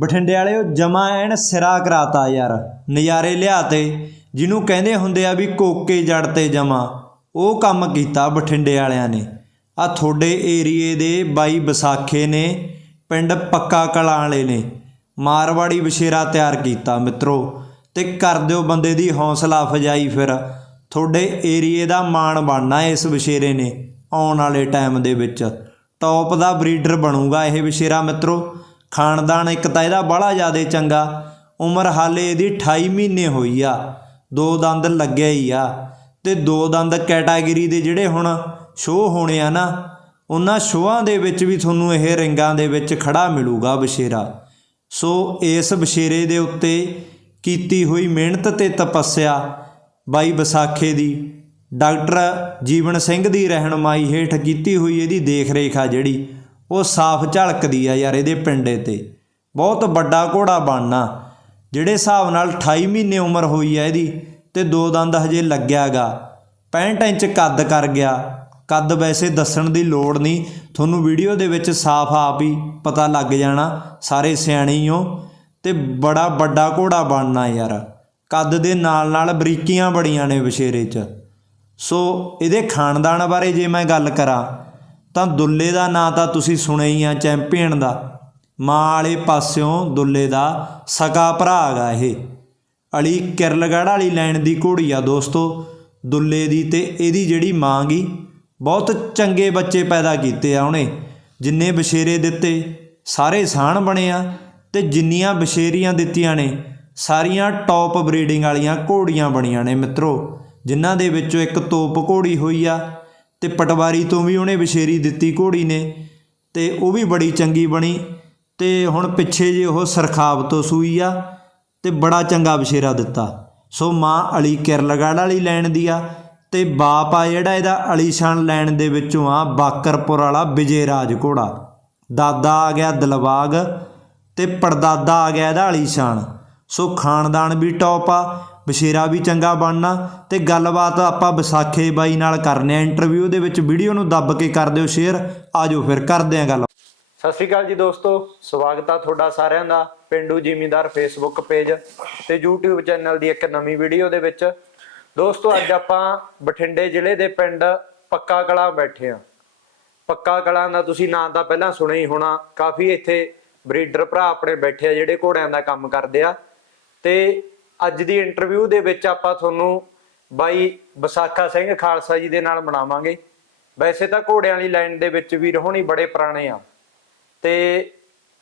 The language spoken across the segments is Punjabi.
ਬਠਿੰਡੇ ਵਾਲਿਓ, ਜਮਾ ਐਨ ਸਿਰਾ ਕਰਾਤਾ ਯਾਰ। ਨਜ਼ਾਰੇ ਲਿਆਤੇ, ਜਿਹਨੂੰ ਕਹਿੰਦੇ ਹੁੰਦੇ ਆ ਵੀ ਕੋਕੇ ਜੜ ਤੇ ਜਮਾ। ਉਹ ਕੰਮ ਕੀਤਾ ਬਠਿੰਡੇ ਵਾਲਿਆਂ ਨੇ। ਆ ਤੁਹਾਡੇ ਏਰੀਏ ਦੇ ਬਾਈ ਵਿਸਾਖੇ ਨੇ, ਪਿੰਡ ਪੱਕਾ ਕਲਾਂ ਵਾਲੇ ਨੇ। ਮਾਰਵਾੜੀ ਬਸ਼ੇਰਾ ਤਿਆਰ ਕੀਤਾ, ਮਿੱਤਰੋ। ਤੇ ਕਰ ਦਿਓ ਬੰਦੇ ਦੀ ਹੌਸਲਾ ਅਫਜਾਈ ਫਿਰ। ਤੁਹਾਡੇ ਏਰੀਏ ਦਾ ਮਾਣ ਬਣਨਾ ਇਸ ਬਸ਼ੇਰੇ ਨੇ, ਆਉਣ ਵਾਲੇ ਟਾਈਮ ਦੇ ਵਿੱਚ। ਟੌਪ ਦਾ ਬਰੀਡਰ ਬਣੂਗਾ ਇਹ ਬਸ਼ੇਰਾ ਮਿੱਤਰੋ। ਖਾਨਦਾਨ ਇੱਕ ਤਾਂ ਇਹਦਾ ਬੜਾ ਜ਼ਿਆਦਾ ਚੰਗਾ। ਉਮਰ ਹਾਲੇ ਇਹਦੀ 28 ਮਹੀਨੇ ਹੋਈ ਆ। ਦੋ ਦੰਦ ਲੱਗਿਆ ਹੀ ਆ। ਤੇ ਦੋ ਦੰਦ ਕੈਟਾਗਰੀ ਦੇ ਜਿਹੜੇ ਹੁਣ ਸ਼ੋਅ ਹੋਣੇ ਆ ਨਾ, ਉਹਨਾਂ ਸ਼ੋਆਂ ਦੇ ਵਿੱਚ ਵੀ ਤੁਹਾਨੂੰ ਇਹ ਰਿੰਗਾਂ ਦੇ ਵਿੱਚ ਖੜਾ ਮਿਲੂਗਾ ਬਸ਼ੇਰਾ। ਸੋ ਇਸ ਬਸ਼ੇਰੇ ਦੇ ਉੱਤੇ ਕੀਤੀ ਹੋਈ ਮਿਹਨਤ ਤੇ ਤਪੱਸਿਆ ਬਾਈ ਵਿਸਾਖੇ ਦੀ, ਡਾਕਟਰ ਜੀਵਨ ਸਿੰਘ ਦੀ ਰਹਿਨਮਾਈ ਹੇਠ ਕੀਤੀ ਹੋਈ ਇਹਦੀ ਦੇਖ-ਰੇਖ ਆ ਜਿਹੜੀ। ਉਹ ਸਾਫ਼ ਝਲਕਦੀ ਆ ਯਾਰ ਇਹਦੇ ਪਿੰਡੇ ਤੇ। ਬਹੁਤ ਵੱਡਾ ਘੋੜਾ ਬਣਨਾ, ਜਿਹੜੇ ਹਿਸਾਬ ਨਾਲ 28 ਮਹੀਨੇ ਉਮਰ ਹੋਈ ਆ ਇਹਦੀ ਤੇ ਦੋ ਦੰਦ ਹਜੇ ਲੱਗਿਆਗਾ। 65 ਇੰਚ ਕੱਦ ਕਰ ਗਿਆ। ਕੱਦ ਵੈਸੇ ਦੱਸਣ ਦੀ ਲੋੜ ਨਹੀਂ, ਤੁਹਾਨੂੰ ਵੀਡੀਓ ਦੇ ਵਿੱਚ ਸਾਫ਼ ਆਪ ਹੀ ਪਤਾ ਲੱਗ ਜਾਣਾ, ਸਾਰੇ ਸਿਆਣੇ ਹੀ ਹੋ। ਤੇ ਬੜਾ ਵੱਡਾ ਘੋੜਾ ਬਣਨਾ ਯਾਰ। ਕੱਦ ਦੇ ਨਾਲ ਨਾਲ ਬਰੀਕੀਆਂ ਬੜੀਆਂ ਨੇ ਵਿਸ਼ੇਰੇ 'ਚ। ਸੋ ਇਹਦੇ ਖਾਨਦਾਨ ਬਾਰੇ ਜੇ ਮੈਂ ਗੱਲ ਕਰਾਂ ਤਾਂ ਦੁੱਲੇ ਦਾ ਨਾਂ ਤਾਂ ਤੁਸੀਂ ਸੁਣਿਆ ਹੀ ਆ, ਚੈਂਪੀਅਨ ਦਾ। ਮਾਂ ਵਾਲੇ ਪਾਸਿਓਂ ਦੁੱਲੇ ਦਾ ਸਕਾ ਭਰਾ ਹੈਗਾ ਇਹ। ਅਲੀ ਕਿਰਲਗੜ੍ਹ ਵਾਲੀ ਲਾਈਨ ਦੀ ਘੋੜੀ ਆ ਦੋਸਤੋ, ਦੁੱਲੇ ਦੀ ਤੇ ਇਹਦੀ ਜਿਹੜੀ ਮਾਂ ਗਈ ਬਹੁਤ ਚੰਗੇ ਬੱਚੇ ਪੈਦਾ ਕੀਤੇ ਆ ਉਹਨੇ। ਜਿੰਨੇ ਬਸ਼ੇਰੇ ਦਿੱਤੇ, ਸਾਰੇ ਸਾਣ ਬਣੇ ਆ ਤੇ ਜਿੰਨੀਆਂ ਬਸ਼ੇਰੀਆਂ ਦਿੱਤੀਆਂ ਨੇ, ਸਾਰੀਆਂ ਟੌਪ ਬਰੀਡਿੰਗ ਵਾਲੀਆਂ ਘੋੜੀਆਂ ਬਣੀਆਂ ਨੇ ਮਿੱਤਰੋ। ਜਿਨ੍ਹਾਂ ਦੇ ਵਿੱਚੋਂ ਇੱਕ ਤੋਪ ਘੋੜੀ ਹੋਈ ਆ ਤੇ ਪਟਵਾਰੀ ਤੋਂ ਵੀ ਉਹਨੇ ਬਸ਼ੇਰੀ ਦਿੱਤੀ ਘੋੜੀ ਨੇ ਤੇ ਉਹ ਵੀ ਬੜੀ ਚੰਗੀ ਬਣੀ ਤੇ ਹੁਣ ਪਿੱਛੇ ਜੇ ਉਹ ਸਰਖਾਬ ਤੋਂ ਸੂਈ ਆ ਤੇ ਬੜਾ ਚੰਗਾ ਬਸ਼ੇਰਾ ਦਿੱਤਾ। ਸੋ ਮਾਂ ਅਲੀ ਕਿਰਲਗੜ੍ਹ ਵਾਲੀ ਲੈਣ ਦੀ ਆ ਤੇ ਬਾਪ ਆ ਜਿਹੜਾ ਇਹਦਾ ਅਲੀਸ਼ਾਨ ਲੈਣ ਦੇ ਵਿੱਚੋਂ ਆ, ਬਾਕਰਪੁਰ ਵਾਲਾ ਵਿਜੇ ਰਾਜ ਘੋੜਾ। ਦਾਦਾ ਆ ਗਿਆ ਦਿਲਬਾਗ ਤੇ ਪੜਦਾਦਾ ਆ ਗਿਆ ਇਹਦਾ ਅਲੀਸ਼ਾਨ। ਸੋ ਖਾਨਦਾਨ ਵੀ ਟੌਪ ਆ ਬਸ਼ੇਰਾ ਵੀ ਚੰਗਾ ਬਣਨਾ ਤੇ ਗੱਲਬਾਤ ਆਪਾਂ ਵਿਸਾਖੇ ਬਾਈ ਨਾਲ ਕਰਨੇ ਆ ਇੰਟਰਵਿਊ ਦੇ ਵਿੱਚ ਵੀਡੀਓ ਨੂੰ ਦੱਬ ਕੇ ਕਰ ਦਿਓ ਸ਼ੇਅਰ ਆਜੋ ਫਿਰ ਕਰਦੇ ਆ ਗੱਲ। ਸਤਿ ਸ਼੍ਰੀ ਅਕਾਲ ਜੀ ਦੋਸਤੋ, ਸਵਾਗਤ ਆ ਤੁਹਾਡਾ ਸਾਰਿਆਂ ਦਾ ਪਿੰਡੂ ਜ਼ਿਮੀਂਦਾਰ ਫੇਸਬੁੱਕ ਪੇਜ ਤੇ YouTube ਚੈਨਲ ਦੀ ਇੱਕ ਨਵੀਂ ਵੀਡੀਓ ਦੇ ਵਿੱਚ। ਦੋਸਤੋ, ਅੱਜ ਆਪਾਂ ਬਠਿੰਡੇ ਜ਼ਿਲ੍ਹੇ ਦੇ ਪਿੰਡ ਪੱਕਾ ਕਲਾ ਬੈਠੇ ਆ। ਪੱਕਾ ਕਲਾਂ ਦਾ ਤੁਸੀਂ ਨਾਂ ਤਾਂ ਪਹਿਲਾਂ ਸੁਣਿਆ ਹੀ ਹੋਣਾ, ਕਾਫੀ ਇੱਥੇ ਬਰੀਡਰ ਭਰਾ ਆਪਣੇ ਬੈਠੇ ਆ ਜਿਹੜੇ ਘੋੜਿਆਂ ਦਾ ਕੰਮ ਕਰਦੇ ਆ। ਤੇ ਅੱਜ ਦੀ ਇੰਟਰਵਿਊ ਦੇ ਵਿੱਚ ਆਪਾਂ ਤੁਹਾਨੂੰ ਬਾਈ ਵਿਸਾਖਾ ਸਿੰਘ ਖਾਲਸਾ ਜੀ ਦੇ ਨਾਲ ਬਣਾਵਾਂਗੇ ਵੈਸੇ ਤਾਂ ਘੋੜਿਆਂ ਵਾਲੀ ਲਾਈਨ ਦੇ ਵਿੱਚ ਵੀ ਰੋਹਣੀ ਬੜੇ ਪੁਰਾਣੇ ਆ। ਤੇ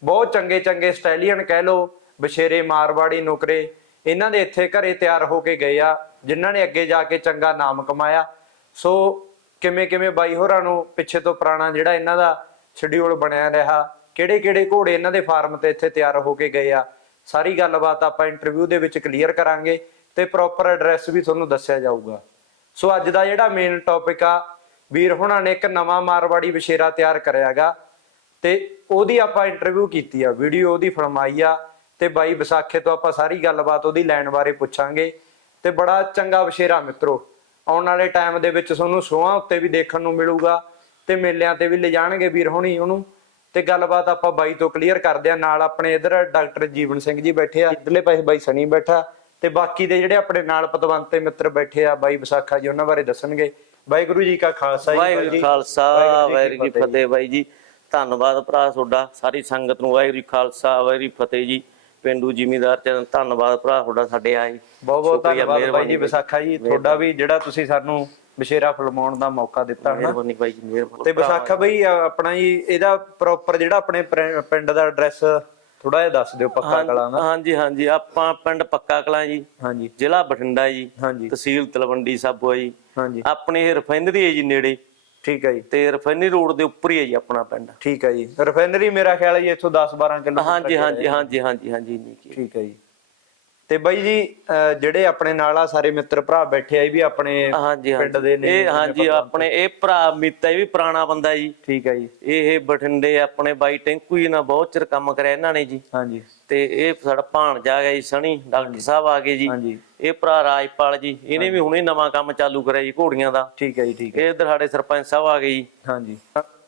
ਬਹੁਤ ਚੰਗੇ ਚੰਗੇ ਸਟਾਈਲੀਅਨ ਕਹਿ ਲੋ ਬਸ਼ੇਰੇ ਮਾਰਵਾੜੀ ਨੁਕਰੇ, ਇਹਨਾਂ ਦੇ ਇੱਥੇ ਘਰੇ ਤਿਆਰ ਹੋ ਕੇ ਗਏ ਆ, ਜਿਨ੍ਹਾਂ ਨੇ ਅੱਗੇ ਜਾ ਕੇ ਚੰਗਾ ਨਾਮ ਕਮਾਇਆ। ਸੋ ਕਿਵੇਂ ਕਿਵੇਂ ਬਾਈ ਹੋਰਾਂ ਨੂੰ ਪਿੱਛੇ ਤੋਂ ਪੁਰਾਣਾ ਜਿਹੜਾ ਇਹਨਾਂ ਦਾ ਸ਼ਡਿਊਲ ਬਣਿਆ ਰਿਹਾ, ਕਿਹੜੇ ਕਿਹੜੇ ਘੋੜੇ ਇਹਨਾਂ ਦੇ ਫਾਰਮ ਤੇ ਇੱਥੇ ਤਿਆਰ ਹੋ ਕੇ ਗਏ ਆ ਸਾਰੀ ਗੱਲਬਾਤ ਆਪਾਂ ਇੰਟਰਵਿਊ ਦੇ ਵਿੱਚ ਕਲੀਅਰ ਕਰਾਂਗੇ ਤੇ ਪ੍ਰੋਪਰ ਐਡਰੈਸ ਵੀ ਤੁਹਾਨੂੰ ਦੱਸਿਆ ਜਾਊਗਾ। ਸੋ ਅੱਜ ਦਾ ਜਿਹੜਾ ਮੇਨ ਟੌਪਿਕ ਆ, ਵੀਰ ਹੋਣਾ ਨੇ ਇੱਕ ਨਵਾਂ ਮਾਰਵਾੜੀ ਵਿਸ਼ੇਰਾ ਤਿਆਰ ਕਰਿਆਗਾ ਤੇ ਉਹਦੀ ਆਪਾਂ ਇੰਟਰਵਿਊ ਕੀਤੀ ਆ ਵੀਡੀਓ ਉਹਦੀ ਫਰਮਾਈ ਆ ਤੇ ਬਾਈ ਵਿਸਾਖੇ ਤੋਂ ਆਪਾਂ ਸਾਰੀ ਗੱਲਬਾਤ ਉਹਦੀ ਲੈਣ ਬਾਰੇ ਪੁੱਛਾਂਗੇ ਤੇ ਬੜਾ ਚੰਗਾ ਵਿਸ਼ੇਰਾ ਮਿੱਤਰੋ, ਆਉਣ ਵਾਲੇ ਟਾਈਮ ਦੇ ਵਿੱਚ ਤੁਹਾਨੂੰ ਸੋਹਾਂ ਉੱਤੇ ਵੀ ਦੇਖਣ ਨੂੰ ਮਿਲੂਗਾ ਤੇ ਮੇਲਿਆਂ ਤੇ ਵੀ ਲਿਜਾਣਗੇ ਵੀਰ ਹੋਣੀ ਉਹਨੂੰ। ਤੇ ਗੱਲਬਾਤ ਆਪਾਂ ਬਾਈ ਤੋਂ ਕਲੀਅਰ ਕਰਦੇ ਆ ਨਾਲ ਆਪਣੇ ਇਧਰ ਡਾਕਟਰ ਜੀਵਨ ਸਿੰਘ ਜੀ ਬੈਠੇ ਆ। ਇਧਰਲੇ ਪਾਸੇ ਬਾਈ ਸਣੀ ਬੈਠਾ। ਤੇ ਬਾਕੀ ਦੇ ਜਿਹੜੇ ਆਪਣੇ ਨਾਲ ਪਤਵੰਤ ਤੇ ਮਿੱਤਰ ਬੈਠੇ ਆ ਬਾਈ ਵਿਸਾਖਾ ਜੀ ਉਹਨਾਂ ਬਾਰੇ ਦੱਸਣਗੇ। ਵਾਹਿਗੁਰੂ ਜੀ ਕਾ ਖਾਲਸਾ ਜੀ ਵਾਹਿਗੁਰੂ ਖਾਲਸਾ ਵਾਹਿਗੁਰੂ ਜੀ ਫਤਿਹ। ਬਾਈ ਜੀ। ਧੰਨਵਾਦ ਭਰਾ ਤੁਹਾਡਾ ਸਾਰੀ ਸੰਗਤ ਨੂੰ ਵਾਹਿਗੁਰੂ ਖਾਲਸਾ ਵਾਹਿਗੁਰੂ ਫਤਿਹ ਜੀ। ਪਿੰਡੂ ਜ਼ਿਮੀਂਦਾਰ ਚੈਨਲ ਧੰਨਵਾਦ ਭਰਾ ਤੁਹਾਡਾ ਸਾਡੇ ਆਏ। ਬਹੁਤ ਬਹੁਤ ਧੰਨਵਾਦ ਬਾਈ ਜੀ ਵਿਸਾਖਾ ਜੀ। ਤੁਹਾਡਾ ਵੀ ਜਿਹੜਾ ਤੁਸੀਂ ਸਾਨੂੰ ਥੋੜਾ ਫਿਲਮਾਉਣ ਦਾ ਮੌਕਾ ਦਿੱਤਾ ਹਨਾ? ਮਿਹਰਬਾਨੀ ਬਾਈ ਜੀ ਮਿਹਰਬਾਨੀ। ਤੇ ਵਿਸਾਖਾ ਬਈ ਆਪਣਾ ਜੀ ਇਹਦਾ ਪ੍ਰੋਪਰ ਜਿਹੜਾ ਆਪਣੇ ਪਿੰਡ ਦਾ ਐਡਰੈਸ ਥੋੜਾ ਜਿਹਾ ਦੱਸ ਦਿਓ ਪੱਕਾ ਕਲਾਂ ਦਾ। ਹਾਂਜੀ ਹਾਂਜੀ ਆਪਾਂ ਪਿੰਡ ਪੱਕਾ ਕਲਾਂ ਜੀ। ਹਾਂਜੀ। ਜ਼ਿਲ੍ਹਾ ਬਠਿੰਡਾ ਜੀ। ਹਾਂਜੀ। ਤਹਿਸੀਲ ਤਲਵੰਡੀ ਸਾਬੋ ਜੀ। ਹਾਂਜੀ। ਆਪਣੇ ਇਹ ਰਿਫਾਈਨਰੀ ਹੈ ਜੀ ਨੇੜੇ। ਠੀਕ ਹੈ ਜੀ। ਤੇ ਰਿਫਾਈਨਰੀ ਰੋਡ ਦੇ ਉੱਪਰ ਹੀ ਹੈ ਜੀ ਆਪਣਾ ਪਿੰਡ। ਠੀਕ ਹੈ ਜੀ। ਰਿਫਾਈਨਰੀ ਮੇਰਾ ਖਿਆਲ ਹੈ ਜੀ ਇੱਥੋਂ 10 12 ਕਿਲੋ ਹਾਂਜੀ ਹਾਂਜੀ ਹਾਂਜੀ ਹਾਂਜੀ ਹਾਂਜੀ ਠੀਕ ਹੈ ਜੀ। ਤੇ ਬਾਈ ਜੀ ਜਿਹੜੇ ਆਪਣੇ ਨਾਲ ਆ ਸਾਰੇ ਮਿੱਤਰ ਭਰਾ ਬੈਠੇ ਆ ਇਹ ਵੀ ਆਪਣੇ ਹਾਂਜੀ ਪਿੰਡ ਹਾਂਜੀ। ਦੇ ਨੇ ਇਹ ਹਾਂਜੀ ਆਪਣੇ ਇਹ ਭਰਾ ਮੀਤਾ ਇਹ ਵੀ ਪੁਰਾਣਾ ਬੰਦਾ ਜੀ। ਠੀਕ ਹੈ ਜੀ। ਇਹ ਬਠਿੰਡੇ ਆਪਣੇ ਬਾਈ ਟੈਂਕੂ ਜੀ ਨਾਲ ਬਹੁਤ ਚਿਰ ਕੰਮ ਕਰਿਆ ਇਹਨਾਂ ਨੇ ਜੀ। ਹਾਂਜੀ। ਤੇ ਇਹ ਸਾਡਾ ਭਾਣਜਾ ਆ ਗਿਆ ਜੀ ਸਣੀ ਡਾਕਟਰ ਸਾਹਿਬ ਆ ਗਏ ਜੀ। ਹਾਂਜੀ। ਇਹ ਭਰਾ ਰਾਜਪਾਲ ਜੀ ਇਹਨੇ ਵੀ ਹੁਣੇ ਨਵਾਂ ਕੰਮ ਚਾਲੂ ਕਰਿਆ ਜੀ ਘੋੜੀਆਂ ਦਾ। ਠੀਕ ਹੈ ਜੀ ਠੀਕ ਹੈ ਇਹ ਇਧਰ ਸਾਡੇ ਸਰਪੰਚ ਸਾਹਿਬ ਆ ਗਏ ਜੀ। ਹਾਂਜੀ।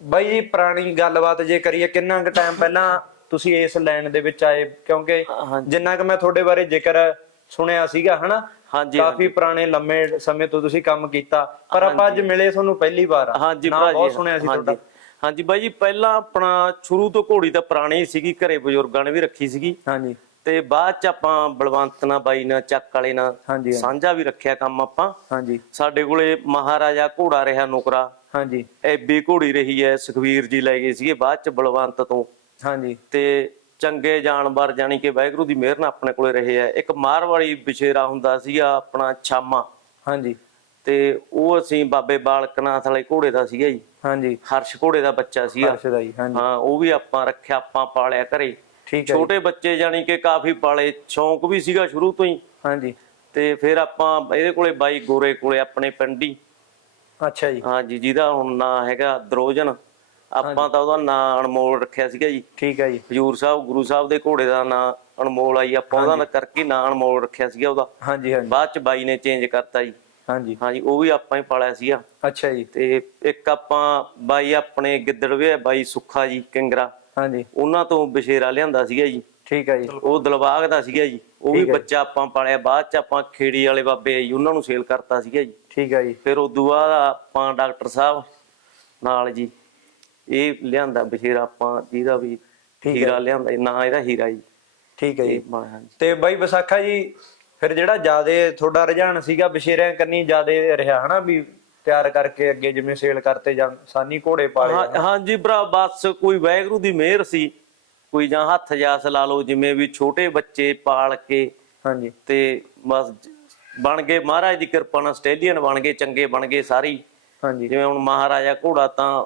ਬਾਈ ਜੀ ਪੁਰਾਣੀ ਗੱਲਬਾਤ ਜੇ ਕਰੀਏ ਕਿੰਨਾ ਕੁ ਟਾਈਮ ਪਹਿਲਾਂ ਤੁਸੀਂ ਇਸ ਲਾਈਨ ਦੇ ਵਿੱਚ ਆਏ ਕਿਉਂਕਿ। ਜਿੰਨਾ ਕਿ ਮੈਂ ਤੁਹਾਡੇ ਬਾਰੇ ਜ਼ਿਕਰ ਸੁਣਿਆ ਸੀਗਾ ਹਨਾ? ਹਾਂਜੀ, ਕਾਫੀ ਪੁਰਾਣੇ ਲੰਮੇ ਸਮੇਂ ਤੋਂ ਤੁਸੀਂ ਕੰਮ ਕੀਤਾ ਪਰ ਆਪਾਂ ਅੱਜ ਮਿਲੇ ਤੁਹਾਨੂੰ ਪਹਿਲੀ ਵਾਰ। ਹਾਂਜੀ ਬਹੁਤ ਸੁਣਿਆ ਸੀ। ਤੁਹਾਡਾ। ਹਾਂਜੀ ਬਾਈ ਜੀ ਪਹਿਲਾਂ ਆਪਣਾ ਸ਼ੁਰੂ ਤੋਂ ਘੋੜੀ ਤਾਂ ਪੁਰਾਣੀ ਸੀਗੀ ਘਰੇ ਬਜ਼ੁਰਗਾਂ ਨੇ ਵੀ ਰੱਖੀ ਸੀਗੀ। ਹਾਂਜੀ। ਤੇ ਬਾਅਦ ਚ ਆਪਾਂ ਬਲਵੰਤ ਨਾਲ ਬਾਈ ਨਾਲ ਚੱਕ ਵਾਲੇ ਨਾਲ। ਸਾਂਝਾ ਵੀ ਰੱਖਿਆ ਕੰਮ ਆਪਾਂ। ਹਾਂਜੀ। ਸਾਡੇ ਕੋਲੇ ਮਹਾਰਾਜਾ ਘੋੜਾ ਰਿਹਾ ਨੁਕਰਾ। ਹਾਂਜੀ। ਐਬੀ ਘੋੜੀ ਰਹੀ ਹੈ ਸੁਖਵੀਰ ਜੀ ਲੈ ਗਏ ਸੀਗੇ ਬਾਅਦ ਚ ਬਲਵੰਤ ਤੋਂ। ਹਾਂਜੀ ਤੇ ਚੰਗੇ ਜਾਨਵਰ ਜਾਨੀ ਕਿ ਵਾਹਿਗੁਰੂ ਦੀ ਮਿਹਰ ਨਾਲ ਆਪਣੇ ਕੋਲੇ ਰਹੇ ਆ। ਇੱਕ ਮਾਰਵਾੜੀ ਵਿਸ਼ੇਰਾ ਹੁੰਦਾ ਸੀਗਾ ਆਪਣਾ ਛਾਮਾ। ਹਾਂਜੀ। ਤੇ ਉਹ ਅਸੀਂ ਬਾਬੇ ਬਾਲਕਨਾਥ ਵਾਲੇ ਘੋੜੇ ਦਾ ਸੀਗਾ ਜੀ। ਹਾਂਜੀ। ਹਰਸ਼ ਘੋੜੇ ਦਾ ਬੱਚਾ ਸੀਗਾ। ਹਰਸ਼ ਦਾ ਜੀ, ਹਾਂਜੀ। ਹਾਂ ਉਹ ਵੀ ਆਪਾਂ ਰੱਖਿਆ ਆਪਾਂ ਪਾਲਿਆ ਘਰੇ। ਠੀਕ ਹੈ। ਛੋਟੇ ਬੱਚੇ ਜਾਨੀ ਕਿ ਕਾਫੀ ਪਾਲੇ ਸ਼ੌਂਕ ਵੀ ਸੀਗਾ ਸ਼ੁਰੂ ਤੋਂ ਹੀ। ਹਾਂਜੀ। ਤੇ ਫਿਰ ਆਪਾਂ ਇਹਦੇ ਕੋਲੇ ਬਾਈ ਗੋਰੇ ਕੋਲੇ ਆਪਣੇ ਪਿੰਡੀ ਅੱਛਾ ਜੀ। ਹਾਂਜੀ ਜਿਹਦਾ ਹੁਣ ਨਾਂ ਹੈਗਾ ਦਰੋਜਨ। ਆਪਾਂ ਤਾਂ ਉਹਦਾ ਨਾਂ ਅਨਮੋਲ ਰੱਖਿਆ ਸੀਗਾ ਜੀ। ਠੀਕ ਹੈ ਜੀ। ਹਜੂਰ ਸਾਹਿਬ ਗੁਰੂ ਸਾਹਿਬ ਦੇ ਘੋੜੇ ਦਾ ਨਾਂ ਅਨਮੋਲ ਆਈ ਆਪਾਂ ਉਹਦਾ ਨਾਂ ਕਰਕੇ ਨਾਂ ਅਨਮੋਲ ਰੱਖਿਆ ਸੀਗਾ ਉਹਦਾ। ਹਾਂਜੀ ਹਾਂਜੀ। ਬਾਅਦ ਚ ਬਾਈ ਨੇ ਚੇਂਜ ਕਰਤਾ ਜੀ। ਹਾਂਜੀ। ਹਾਂਜੀ ਉਹ ਵੀ ਆਪਾਂ ਹੀ ਪਾਲਿਆ ਸੀਗਾ। ਅੱਛਾ ਜੀ। ਤੇ ਇੱਕ ਆਪਾਂ ਬਾਈ ਆਪਣੇ ਗਿੱਦੜਵੇ ਬਾਈ ਸੁੱਖਾ ਜੀ ਕਿੰਗਰਾ। ਹਾਂਜੀ। ਉਹਨਾਂ ਤੋਂ ਬਸ਼ੇਰਾ ਲਿਆਂਦਾ ਸੀਗਾ ਜੀ। ਠੀਕ ਹੈ ਜੀ। ਉਹ ਦਲਬਾਗ ਦਾ ਸੀਗਾ ਜੀ। ਉਹ ਵੀ। ਬੱਚਾ ਆਪਾਂ ਪਾਲਿਆ। ਬਾਅਦ ਚ ਆਪਾਂ ਖੇੜੀ ਵਾਲੇ ਬਾਬੇ ਜੀ ਉਹਨਾਂ ਨੂੰ ਸੇਲ ਕਰਤਾ ਸੀਗਾ ਜੀ। ਠੀਕ ਹੈ ਜੀ। ਫਿਰ ਉਦੋਂ ਬਾਅਦ ਆਪਾਂ ਡਾਕਟਰ ਸਾਹਿਬ ਨਾਲ ਜੀ। ਇਹ ਲਿਆਂਦਾ ਬਸ਼ੇਰਾ ਆਪਾਂ ਜਿਹਦਾ ਵੀ ਠੀਕ। ਹੀਰਾ ਲਿਆਂਦਾ ਨਾਂ ਇਹਦਾ ਹੀਰਾ ਜੀ। ਠੀਕ ਹੈ ਜੀ। ਤੇ ਬਾਈ ਵਿਸਾਖਾ ਜੀ ਫਿਰ ਜਿਹੜਾ ਜਿਆਦੇ ਤੁਹਾਡਾ ਰੁਝਾਨ ਸੀਗਾ ਬਸ਼ੇਰਿਆਂ ਕਰਨੀ ਜਿਆਦੇ ਰਿਹਾ ਹਨਾ ਵੀ ਤਿਆਰ ਕਰਕੇ ਅੱਗੇ ਜਿਵੇਂ ਸੇਲ ਕਰਤੇ ਜਾਂ ਸਾਨੀ ਘੋੜੇ ਪਾਲੇ ਹਾਂ ਹਾਂਜੀ ਭਰਾ ਬਸ ਕੋਈ ਵਾਹਿਗੁਰੂ ਦੀ ਮਿਹਰ ਸੀ। ਕੋਈ ਜਾਂ ਹੱਥ ਜਾਸ ਲਾ ਲਓ ਜਿਵੇਂ ਵੀ ਛੋਟੇ ਬੱਚੇ ਪਾਲ ਕੇ ਹਾਂਜੀ। ਤੇ ਬਸ ਬਣ ਗਏ। ਮਹਾਰਾਜ ਦੀ ਕਿਰਪਾ ਨਾਲ ਆਸਟ੍ਰੇਲੀਅਨ ਬਣ ਗਏ ਚੰਗੇ ਬਣ ਗਏ ਸਾਰੀ। ਹਾਂਜੀ। ਜਿਵੇਂ ਹੁਣ ਮਹਾਰਾਜਾ ਘੋੜਾ ਤਾਂ